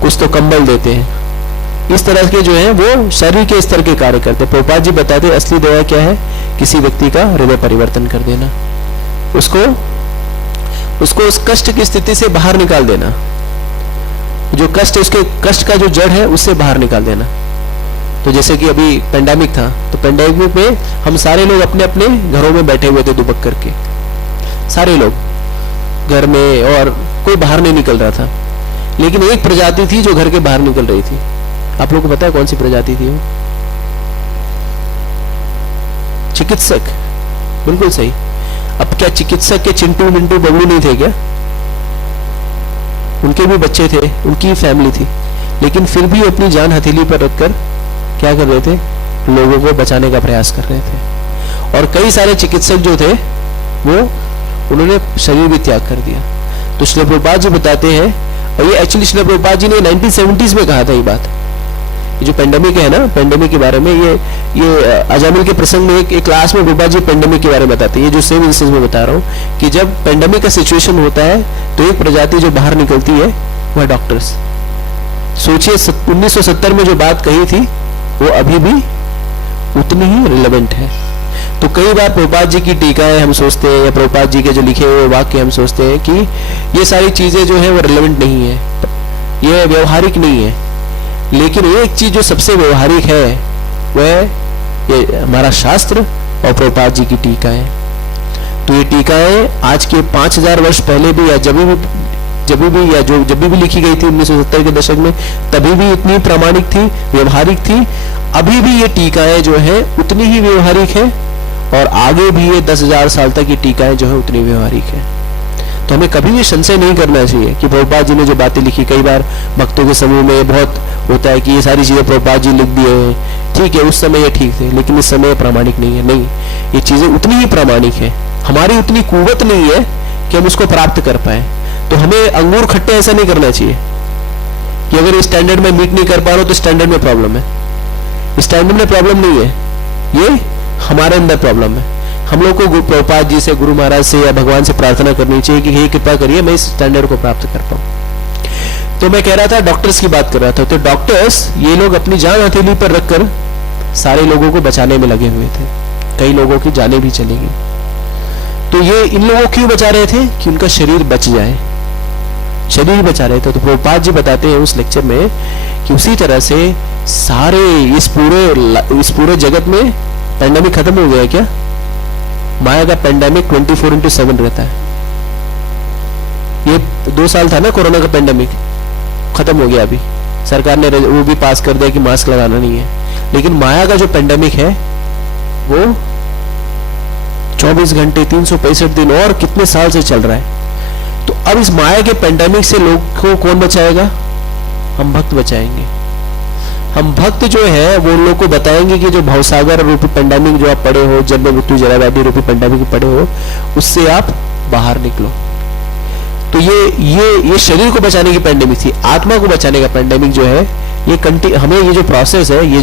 कुछ तो कंबल देते हैं, इस तरह के जो है वो शरीर के स्तर के कार्य करते हैं। प्रभुपाद जी बताते हैं असली दया क्या है, किसी व्यक्ति का हृदय परिवर्तन कर देना, उसको उस कष्ट की स्थिति से बाहर निकाल देना, जो कष्ट है उसके कष्ट का जो जड़ है उससे बाहर निकाल देना। तो जैसे कि अभी पेंडेमिक था, तो पेंडेमिक में हम सारे लोग अपने अपने घरों में बैठे हुए थे दुबक करके, सारे लोग घर में, और कोई बाहर नहीं निकल रहा था। लेकिन एक प्रजाति थी जो घर के बाहर निकल रही थी। आप लोगों को पता है कौन सी प्रजाति थी वो? चिकित्सक। बिल्कुल सही। अब क्या चिकित्सक के चिंटू मिंटू बबलू नहीं थे क्या? उनके भी बच्चे थे, उनकी फैमिली थी, लेकिन फिर भी अपनी जान हथेली पर रखकर क्या कर रहे थे, लोगों को बचाने का प्रयास कर रहे थे। और कई सारे चिकित्सक जो थे वो उन्होंने शरीर भी त्याग कर दिया। तो श्रील प्रभुपाद जी बताते हैं, और ये एक्चुअली श्रील प्रभुपाद जी ने 1970s में कहा था ये बात। ये जो पेंडेमिक है ना, पेंडेमिक के बारे में ये अजामिल के प्रसंग में एक क्लास में प्रभुपाद जी पेंडेमिक के बारे में बताते हैं। ये जो सेम इंस्टेंस में बता रहा हूँ कि जब पेंडेमिक का सिचुएशन होता है तो एक प्रजाति जो बाहर निकलती है वह डॉक्टर्स। सोचिए 1970 में जो बात कही थी वो अभी भी उतनी ही रिलेवेंट है। तो कई बार प्रभुपाद जी की टीकाएं हम सोचते हैं, या प्रभुपाद जी के जो लिखे हुए वाक्य हम सोचते हैं कि ये सारी चीजें जो है वो रिलेवेंट नहीं है, ये व्यवहारिक नहीं है। लेकिन एक चीज जो सबसे व्यवहारिक है वह ये हमारा शास्त्र और प्रभुपाद जी की टीकाएं। तो ये टीकाएं आज के 5000 वर्ष पहले भी, या जब भी लिखी गई थी 1970 के दशक में, तभी भी इतनी प्रामाणिक थी, व्यवहारिक थी। अभी भी ये टीकाएं जो है उतनी ही व्यवहारिक है, और आगे भी ये 10,000 साल तक ये टीकाएं जो है उतनी व्यवहारिक है। तो हमें कभी भी संशय नहीं करना चाहिए कि प्रभुपाद जी ने जो बातें लिखी, कई बार भक्तों के समूह में बहुत होता है कि ये सारी चीजें प्रभुपाद जी लिख दिए हैं, ठीक है उस समय ये ठीक थे, लेकिन इस समय प्रामाणिक नहीं है। नहीं, ये चीजें उतनी ही प्रामाणिक है, हमारी उतनी कुव्वत नहीं है कि हम उसको प्राप्त कर पाए। तो हमें अंगूर खट्टे ऐसा नहीं करना चाहिए कि अगर स्टैंडर्ड में मीट नहीं कर पा रहा हो तो स्टैंडर्ड में प्रॉब्लम है। स्टैंडर्ड में प्रॉब्लम नहीं है, ये हमारे अंदर प्रॉब्लम है। हम लोग को प्रभुपाद जी से, गुरु महाराज से या भगवान से प्रार्थना करनी चाहिए कि हे कृपा करिए मैं इस स्टैंडर्ड को प्राप्त कर पाऊं। तो मैं कह रहा था डॉक्टर्स की बात कर रहा था। तो डॉक्टर्स ये लोग अपनी जान हथेली पर रखकर सारे लोगों को बचाने में लगे हुए थे, कई लोगों की जानें भी चली गई। तो ये इन लोगों को क्यों बचा रहे थे? कि उनका शरीर बच जाए, शरीर बचा रहे थे। तो प्रभुपाद जी बताते हैं उस लेक्चर में कि उसी तरह से सारे इस पूरे जगत में पेंडेमिक खत्म हो गया है क्या? माया का पेंडेमिक 24/7 रहता है। ये 2 साल था ना कोरोना का पेंडेमिक, खत्म हो गया। अभी सरकार ने वो भी पास कर दिया कि मास्क लगाना नहीं है। लेकिन माया का जो पेंडेमिक है वो 24 घंटे 365 दिन और कितने साल से चल रहा है। तो अब इस माया के पेंडेमिक से लोग को कौन बचाएगा? हम भक्त बचाएंगे। हम भक्त जो है वो लोग को बताएंगे कि जो भवसागर रूपी पेंडेमिक जो आप पड़े हो, जन्म मृत्यु जरा व्याधि रूपी पेंडेमिक पड़े हो, उससे आप बाहर निकलो। तो ये शरीर को बचाने की पेंडेमिक थी। आत्मा को बचाने का पेंडेमिक जो है ये हमें ये जो प्रोसेस है, ये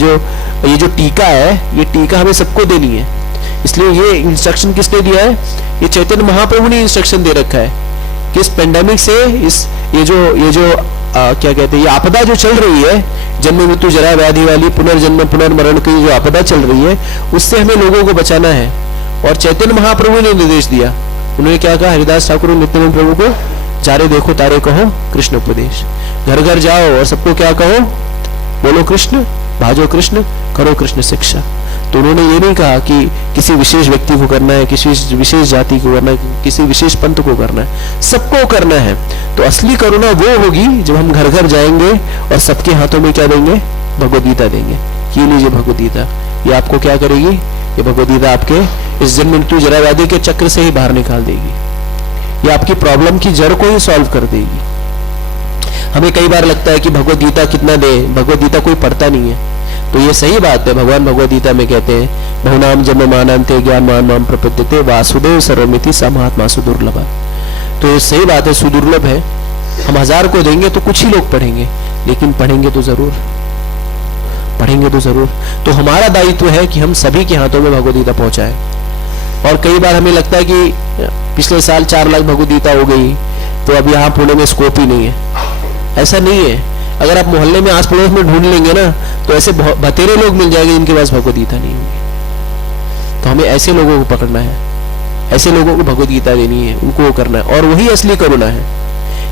जो टीका है, ये टीका हमें सबको देनी है। इसलिए ये इंस्ट्रक्शन किसने दिया है? ये चैतन्य महाप्रभु ने इंस्ट्रक्शन दे रखा है कि इस पेंडेमिक से ये जो क्या कहते हैं, ये आपदा जो चल रही है, जन्म मृत्यु जरा व्याधि वाली पुनर्जन्म पुनर्मरण की जो आपदा चल रही है, उससे हमें लोगों को बचाना है। और चैतन्य महाप्रभु ने निर्देश दिया। उन्होंने क्या कहा? हरिदास ठाकुर नित्यानंद प्रभु को, जारे देखो तारे कहो कृष्ण उपदेश। घर घर जाओ और सबको क्या कहो? बोलो कृष्ण, भाजो कृष्ण, करो कृष्ण शिक्षा। तो उन्होंने ये नहीं कहा कि किसी विशेष व्यक्ति को करना है, किसी विशेष जाति को करना है, किसी विशेष पंथ को करना है, सबको करना है। तो असली करुणा वो होगी जब हम घर घर जाएंगे और सबके हाथों में क्या देंगे? भगवद गीता देंगे कि लीजिए भगवद गीता। ये आपको क्या करेगी? ये भगवद गीता आपके इस जन्म मृत्यु जरा व्याधि के चक्र से ही बाहर निकाल देगी। ये आपकी प्रॉब्लम की जड़ को ही सॉल्व कर देगी। हमें कई बार लगता है कि भगवद गीता कितना दे, भगवद गीता कोई पढ़ता नहीं है। तो ये सही बात है। भगवान भगवद गीता में कहते हैं बहुनाम जन्म मानांते ज्ञान मान माम प्रपद्यते वासुदेव सर्वमिति स महात्मा सुदुर्लभ। तो ये सही बात है, सुदुर्लभ है। हम 1000 को देंगे तो कुछ ही लोग पढ़ेंगे, लेकिन पढ़ेंगे तो जरूर, पढ़ेंगे तो जरूर। तो हमारा दायित्व है कि हम सभी के हाथों में भगवद गीता पहुंचाएं। और कई बार हमें लगता है कि पिछले साल 4 लाख भगवद गीता हो गई, तो अब यहाँ पुणे में स्कोप ही नहीं है। ऐसा नहीं है। अगर आप मोहल्ले में आस पड़ोस में ढूंढ लेंगे ना, तो ऐसे बतेरे लोग मिल जाएंगे जिनके पास भगवद गीता नहीं होगी। तो हमें ऐसे लोगों को पकड़ना है, ऐसे लोगों को भगवद गीता देनी है, उनको वो करना है, और वही असली करुणा है।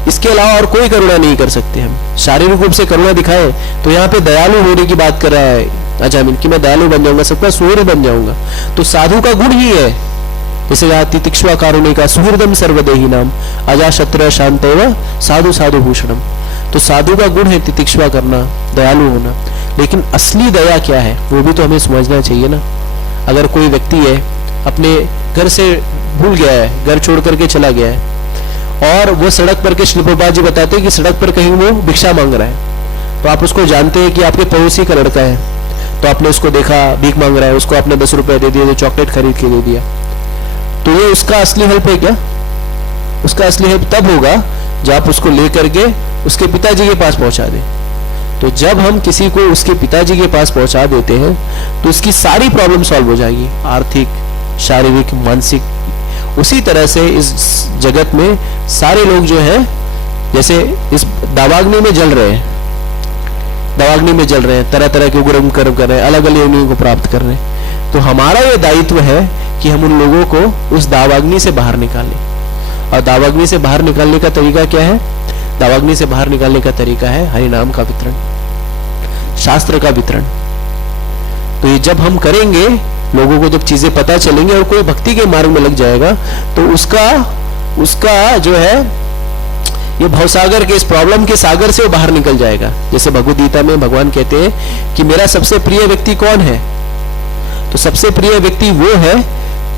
इसके अलावा और कोई करुणा नहीं कर सकते हम। शारीरिक रूप से करुणा दिखाए तो यहाँ पे दयालु होने की बात कर रहा है अजामिल कि मैं दयालु बन जाऊंगा, सबका सुहृद बन जाऊंगा। तो साधु का गुण ही है, जैसे कहा तितिक्षुआ कारुणिका सुहृदम सर्वदेही नाम अजाशत्र शांतैव साधु साधु भूषणम। तो साधु का गुण है तितिक्षुआ करना, दयालु होना। लेकिन असली दया क्या है वो भी तो हमें समझना चाहिए ना। अगर कोई व्यक्ति है अपने घर से भूल गया है, घर छोड़ करके चला गया है, और वो सड़क पर के श्रील प्रभुपाद जी बताते हैं कि सड़क पर कहीं वो भिक्षा मांग रहा है, तो आप उसको जानते हैं कि आपके पड़ोसी का लड़का है, तो आपने उसको देखा भीख मांग रहा है, उसको आपने 10 रुपए दे दिए, चॉकलेट खरीद के दे दिया, तो ये उसका असली हेल्प है क्या? उसका असली हेल्प तब होगा जब आप उसको लेकर के उसके पिताजी के पास पहुंचा दें। तो जब हम किसी को उसके पिताजी के पास पहुंचा देते हैं तो उसकी सारी प्रॉब्लम सॉल्व हो जाएगी, आर्थिक, शारीरिक, मानसिक। उसी तरह से इस जगत में सारे लोग जो है, जैसे इस दावाग्नि में जल रहे हैं, दावाग्नि में जल रहे हैं, तरह तरह के उग्र कर्म कर रहे हैं, अलग अलग योनियों को प्राप्त कर रहे हैं। तो हमारा ये दायित्व है कि हम उन लोगों को उस दावाग्नि से बाहर निकालें। और दावाग्नि से बाहर निकालने का तरीका क्या है? दावाग्नि से बाहर निकालने का तरीका है हरिनाम का वितरण, शास्त्र का वितरण। तो ये जब हम करेंगे, लोगों को जब चीजें पता चलेंगे और कोई भक्ति के मार्ग में लग जाएगा, तो उसका जो है ये भवसागर के, इस प्रॉब्लम के सागर से वो बाहर निकल जाएगा। जैसे भगवद गीता में भगवान कहते हैं कि मेरा सबसे प्रिय व्यक्ति कौन है? तो सबसे प्रिय व्यक्ति वो है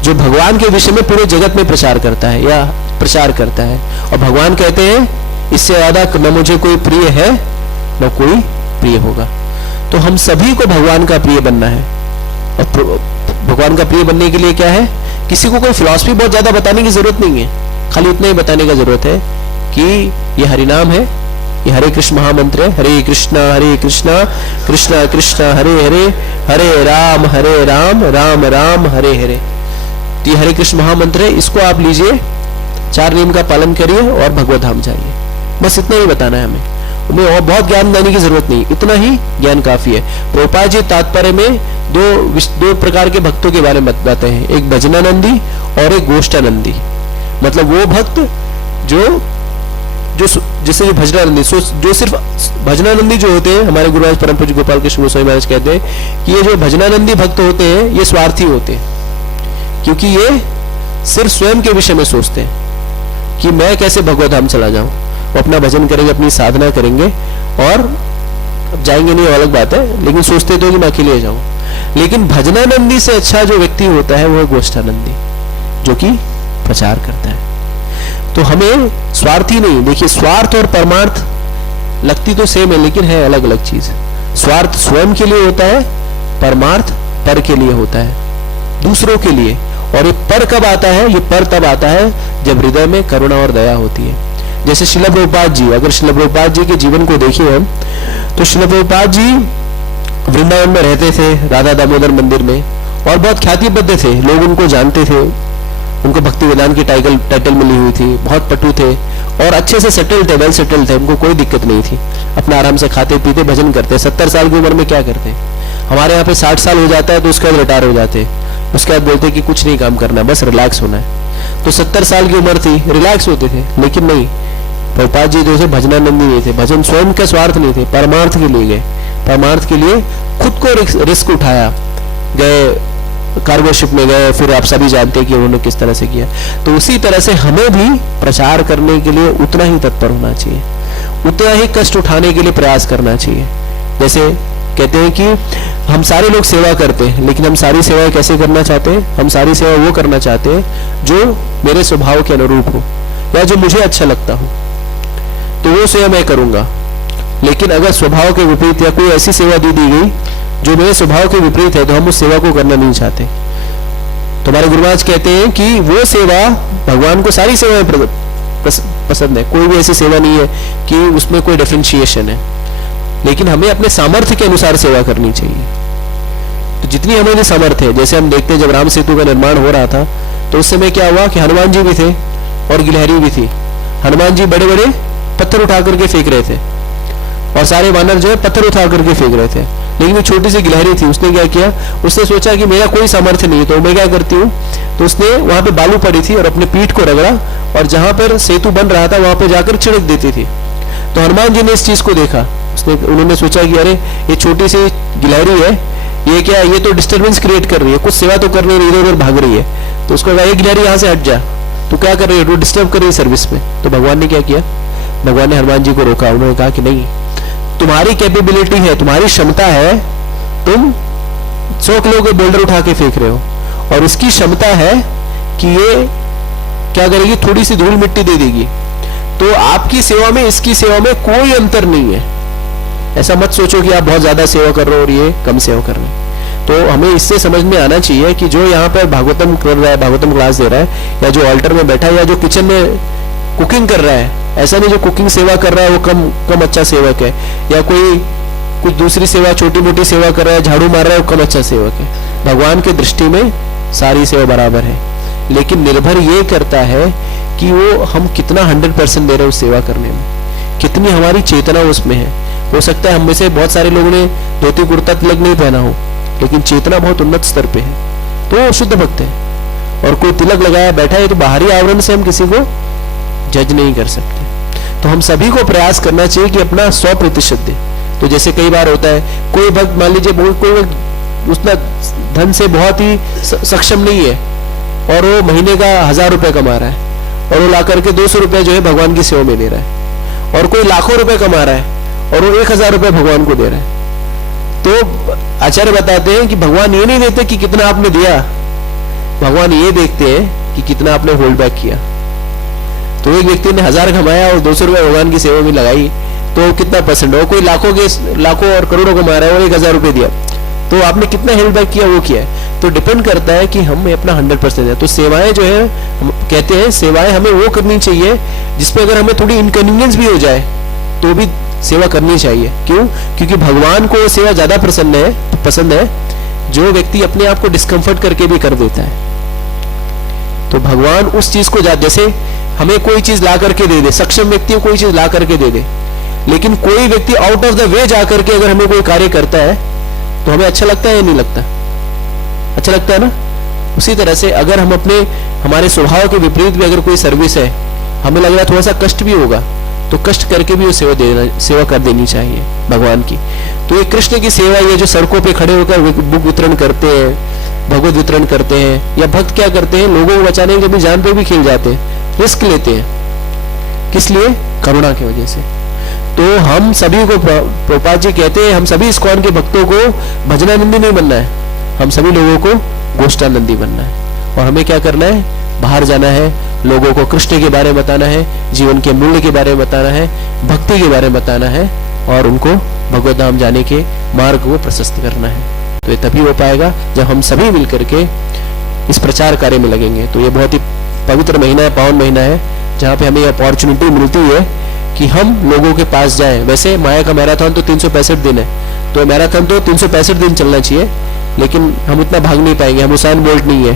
जो भगवान के विषय में पूरे जगत में प्रचार करता है या प्रचार करता है। और भगवान कहते हैं इससे ज्यादा न मुझे कोई प्रिय है न कोई प्रिय होगा। तो हम सभी को भगवान का प्रिय बनना है। और भगवान का प्रिय बनने के लिए क्या है? किसी को कोई फिलॉसफी बहुत ज्यादा बताने की जरूरत नहीं है, खाली इतना ही बताने का जरूरत है कि ये हरिनाम है, ये हरे कृष्ण महामंत्र है, हरे कृष्णा कृष्णा कृष्णा हरे हरे, हरे राम राम राम हरे हरे। तो ये हरे कृष्ण महामंत्र है, इसको आप लीजिए, 4 नियम का पालन करिए और भगवत धाम जाइए। बस इतना ही बताना है हमें और बहुत ज्ञान देने की जरूरत नहीं, इतना ही ज्ञान काफी है। प्रभुपाद जी तात्पर्य में दो प्रकार के भक्तों के बारे में बताते हैं, एक भजनानंदी और एक गोष्ठानंदी। मतलब वो भक्त जो जैसे भजनानंदी, जो सिर्फ भजनानंदी जो होते हैं, हमारे गुरुराज परम पूज्य गोपाल कृष्ण गोस्वामी महाराज कहते हैं कि ये जो भजनानंदी भक्त होते हैं ये स्वार्थी होते हैं, क्योंकि ये सिर्फ स्वयं के विषय में सोचते हैं कि मैं कैसे भगवत धाम चला जाऊं। वो अपना भजन करेंगे, अपनी साधना करेंगे और अब जाएंगे नहीं, अलग बात है, लेकिन सोचते तो कि मैं अकेले जाऊं। लेकिन भजनानंदी से अच्छा जो व्यक्ति होता है वो है गोष्ठानंदी, जो कि प्रचार करता है। तो हमें स्वार्थी नहीं, देखिए स्वार्थ और परमार्थ लगती तो सेम है लेकिन है अलग अलग चीज। स्वार्थ स्वयं के लिए होता है, परमार्थ पर के लिए होता है, दूसरों के लिए। और ये पर कब आता है? ये पर तब आता है जब हृदय में करुणा और दया होती है। जैसे श्रील प्रभुपाद जी, अगर श्रील प्रभुपाद जी के जीवन को देखिए हम, तो श्रील प्रभुपाद जी वृंदावन में रहते थे, राधा दामोदर मंदिर में, और बहुत ख्यातिबद्ध थे, लोग उनको जानते थे, उनको भक्ति वेदांत की टाइटल मिली हुई थी, बहुत पटु थे और अच्छे से सेटल थे, वेल सेटल थे, उनको कोई दिक्कत नहीं थी, अपना आराम से खाते पीते भजन करते। 70 साल की उम्र में क्या करते? हमारे यहाँ पे 60 साल हो जाता है तो उसके बाद रिटायर हो जाते, उसके बाद बोलते कि कुछ नहीं काम करना, बस रिलैक्स होना है। तो 70 साल की उम्र थी, रिलैक्स होते थे। लेकिन नहीं, प्रभुपाद जी जो थे भजनानंदी नहीं थे, भजन स्वयं के स्वार्थ नहीं थे, परमार्थ के लिए गए, परमार्थ के लिए खुद को रिस्क उठाया, गए कार्गोशिप में गए, फिर आप सभी जानते हैं कि उन्होंने किस तरह से किया। तो उसी तरह से हमें भी प्रचार करने के लिए उतना ही तत्पर होना चाहिए, उतना ही कष्ट उठाने के लिए प्रयास करना चाहिए। जैसे कहते हैं कि हम सारे लोग सेवा करते हैं, लेकिन हम सारी सेवाएं कैसे करना चाहते हैं? हम सारी सेवा वो करना चाहते हैं जो मेरे स्वभाव के अनुरूप हो या जो मुझे अच्छा लगता हो, तो वो सेवा मैं करूंगा। लेकिन अगर स्वभाव के विपरीत या कोई ऐसी सेवा दी गई जो मेरे स्वभाव के विपरीत है, तो हम उस सेवा को करना नहीं चाहते। तो हमारे गुरु महाराज कहते हैं कि वो सेवा, भगवान को सारी सेवाएं पसंद है, कोई भी ऐसी सेवा नहीं है कि उसमें कोई डिफरेंशिएशन है, लेकिन हमें अपने सामर्थ्य के अनुसार सेवा करनी चाहिए। तो जितनी हमें सामर्थ्य है, जैसे हम देखते हैं जब राम सेतु का निर्माण हो रहा था, तो उस समय क्या हुआ कि हनुमान जी भी थे और गिलहरी भी थी। हनुमान जी बड़े बड़े पत्थर उठा करके फेंक रहे थे और सारे वानर जो है पत्थर उठा करके फेंक रहे थे, लेकिन वो छोटी सी गिलहरी थी, उसने क्या किया, उसने सोचा कि मेरा कोई सामर्थ्य नहीं है तो मैं क्या करती हूँ, तो उसने वहां पे बालू पड़ी थी और अपने पीठ को रगड़ा और जहां पर सेतु बन रहा था वहां पे जाकर छिड़क देती थी। तो हनुमान जी ने इस चीज को देखा, उन्होंने सोचा कि अरे ये छोटी सी गिलहरी है, ये क्या, ये तो डिस्टर्बेंस क्रिएट कर रही है, कुछ सेवा तो कर नहीं रही, इधर उधर भाग रही है। तो उसको कहा, गिलहरी यहाँ से हट जा, तू क्या कर रही है, तू डिस्टर्ब कर रही है सर्विस में। तो भगवान ने क्या किया, भगवान ने हनुमान जी को रोका, उन्होंने कहा कि नहीं, तुम्हारी कैपेबिलिटी है, तुम्हारी क्षमता है, तुम 100 किलो के बोल्डर उठा के फेंक रहे हो, और इसकी क्षमता है कि ये क्या करेगी, थोड़ी सी धूल मिट्टी दे देगी। तो आपकी सेवा में इसकी सेवा में कोई अंतर नहीं है। ऐसा मत सोचो कि आप बहुत ज्यादा सेवा कर रहे हो और ये कम सेवा कर रहे हैं। तो हमें इससे समझ में आना चाहिए कि जो यहाँ पर भागवतम कर रहा है, भागवतम क्लास दे रहा है, या जो ऑल्टर में बैठा है, या जो किचन में कुकिंग कर रहा है, ऐसा नहीं जो कुकिंग सेवा कर रहा है वो कम अच्छा सेवक है, या कोई कुछ दूसरी सेवा छोटी मोटी सेवा कर रहा है, झाड़ू मार रहा है, वो कम अच्छा सेवक है। भगवान की दृष्टि में सारी सेवा बराबर है, लेकिन निर्भर ये करता है कि वो हम कितना 100% दे रहे हैं उस सेवा करने में, कितनी हमारी चेतना उसमें है। हो सकता है हम में से बहुत सारे लोगों ने धोती कुर्ता तिलक नहीं पहना हो, लेकिन चेतना बहुत उन्नत स्तर पे है, तो वो शुद्ध भक्त है। और कोई तिलक लगाया बैठा है, तो बाहरी आवरण से हम किसी को जज नहीं कर सकते। तो हम सभी को प्रयास करना चाहिए कि अपना 100% दे। तो जैसे कई बार होता है, कोई भक्त मान लीजिए कोई उसना धन से बहुत ही सक्षम नहीं है और वो महीने का 1000 रुपए कमा रहा है, और वो ला करके 200 रुपए जो है भगवान की सेवा में दे रहा है, और कोई लाखों रुपए कमा रहा है और वो 1000 रुपए भगवान को दे रहा है। तो आचार्य बताते हैं कि भगवान ये नहीं देते कि कितना आपने दिया, भगवान ये देखते हैं कि कितना आपने होल्ड बैक किया। तो एक व्यक्ति ने 1000 कमाया और 200 रुपए भगवान की सेवा में लगाई, तो कितना परसेंट हो, कोई लाखों और करोड़ों कमा रहा है और 1000 रुपए दिया, तो आपने कितना हेल्प बैक किया, वो किया है। तो डिपेंड करता है कि हम अपना 100% है। तो सेवाएं जो है, हम कहते हैं सेवाएं हमें वो करनी चाहिए जिसपे अगर हमें थोड़ी इनकन्वीनियंस भी हो जाए तो भी सेवा करनी चाहिए। क्यों? क्योंकि भगवान को सेवा ज्यादा पसंद है जो व्यक्ति अपने आप को डिस्कम्फर्ट करके भी कर देता है। तो भगवान उस चीज को जैसे हमें कोई चीज ला करके दे दे, सक्षम व्यक्ति को कोई चीज ला करके दे दे, लेकिन कोई व्यक्ति आउट ऑफ द वे जा करके अगर हमें कोई कार्य करता है तो हमें अच्छा लगता है या नहीं लगता? अच्छा लगता है ना। उसी तरह से अगर हम हमारे स्वभाव के विपरीत भी अगर कोई सर्विस है, हमें लग रहा है थोड़ा सा कष्ट भी होगा, तो कष्ट करके भी वो सेवा कर देनी चाहिए भगवान की। तो ये कृष्ण की सेवा, ये जो सड़कों पे खड़े होकर बुक वितरण करते हैं, भगवत वितरण करते हैं, या भक्त क्या करते हैं, लोगों को बचाने के भी जान पे भी खेल जाते हैं, रिस्क लेते हैं, किस लिए? करुणा की वजह से। तो हम सभी को, प्रभुपाद जी कहते हैं, हम सभी इस्कॉन के भक्तों को भजनानंदी नहीं बनना है, हम सभी लोगों को गोष्ठानंदी बनना है। और हमें क्या करना है? बाहर जाना है, लोगों को कृष्ण के बारे में बताना है, जीवन के मूल्य के बारे में बताना है, भक्ति के बारे में बताना है, और उनको भगवत धाम जाने के मार्ग को प्रशस्त करना है। तो ये तभी हो पाएगा जब हम सभी मिलकर के इस प्रचार कार्य में लगेंगे। तो ये बहुत ही पवित्र महीना है, पावन महीना है, जहाँ पे हमें अपॉर्चुनिटी मिलती है कि हम लोगों के पास जाएं। वैसे माया का मैराथन तो 365 दिन है, तो मैराथन तो 365 दिन चलना चाहिए, लेकिन हम इतना भाग नहीं पाएंगे, हम उसाइन बोल्ट नहीं है,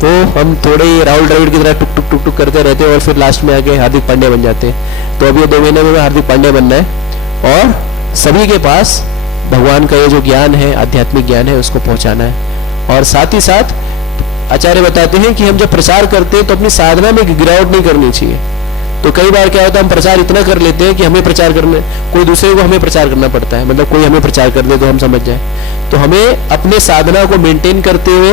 तो हम थोड़े राहुल द्रविड़ की तरह टुक टुक टुक करते रहते हैं और फिर लास्ट में आके हार्दिक पांड्या बन जाते हैं। तो अभी 2 महीने में हार्दिक पांड्या बनना है और सभी के पास भगवान का ये जो ज्ञान है, आध्यात्मिक ज्ञान है, उसको पहुंचाना है। और साथ ही साथ आचार्य बताते हैं कि हम जब प्रचार करते हैं तो अपनी साधना में गिरावट नहीं करनी चाहिए। तो कई बार क्या होता है, हम प्रचार इतना कर लेते हैं कि हमें प्रचार करने, कोई दूसरे को हमें प्रचार करना पड़ता है, मतलब कोई हमें प्रचार कर दे तो हम समझ जाए। तो हमें अपने साधना को मेंटेन करते हुए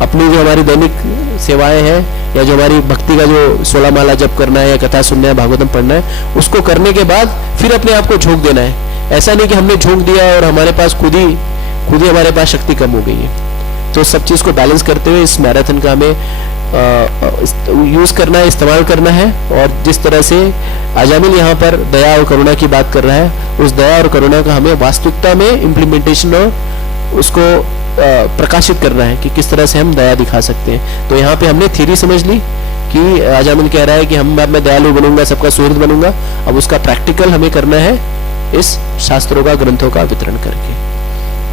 अपनी जो हमारी दैनिक सेवाएं हैं या जो हमारी भक्ति का जो 16 माला जप करना है या कथा सुनना है, भागवतम पढ़ना है, उसको करने के बाद फिर अपने आप को झोंक देना है। ऐसा नहीं कि हमने झोंक दिया और हमारे पास खुद ही हमारे पास शक्ति कम हो गई है। तो सब चीज को बैलेंस करते हुए इस मैराथन का हमें यूज करना है, इस्तेमाल करना है। और जिस तरह से अजामिल यहाँ पर दया और करुणा की बात कर रहा है, उस दया और करुणा का हमें वास्तविकता में इम्प्लीमेंटेशन और उसको प्रकाशित करना है कि किस तरह से हम दया दिखा सकते हैं। तो यहाँ पे हमने थ्योरी समझ ली कि अजामिल कह रहा है कि मैं दयालु बनूंगा, सबका सुहृद बनूंगा। अब उसका प्रैक्टिकल हमें करना है इस शास्त्रों का, ग्रंथों का वितरण करके।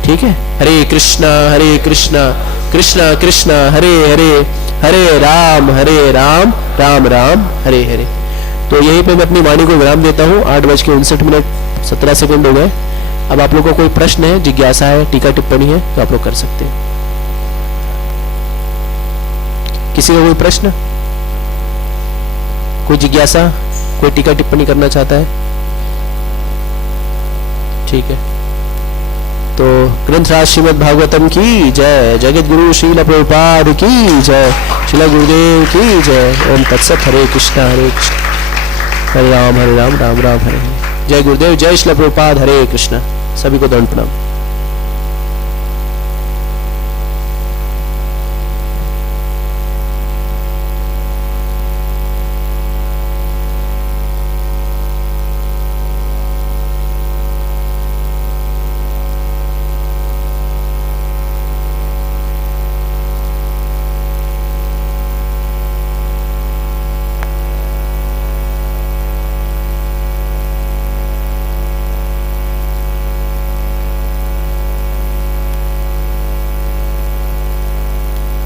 ठीक है। हरे कृष्णा कृष्णा कृष्णा हरे हरे, हरे राम राम राम हरे हरे। तो यहीं पे मैं अपनी वाणी को विराम देता हूँ। 8:59 हो गए। अब आप लोगों को कोई प्रश्न है, जिज्ञासा है, टीका टिप्पणी है तो आप लोग कर सकते हैं। किसी का कोई प्रश्न, कोई जिज्ञासा, कोई टीका टिप्पणी करना चाहता है? ठीक है। तो ग्रंथराज श्रीमद् भागवतम की जय, जगत गुरु श्रील प्रभुपाद की जय, श्रील गुरुदेव की जय। ओम तत्सत। हरे कृष्णा हरे राम राम राम हरे हरे। जय गुरुदेव, जय श्रील प्रभुपाद। हरे कृष्णा। सभी को दंड प्रणाम।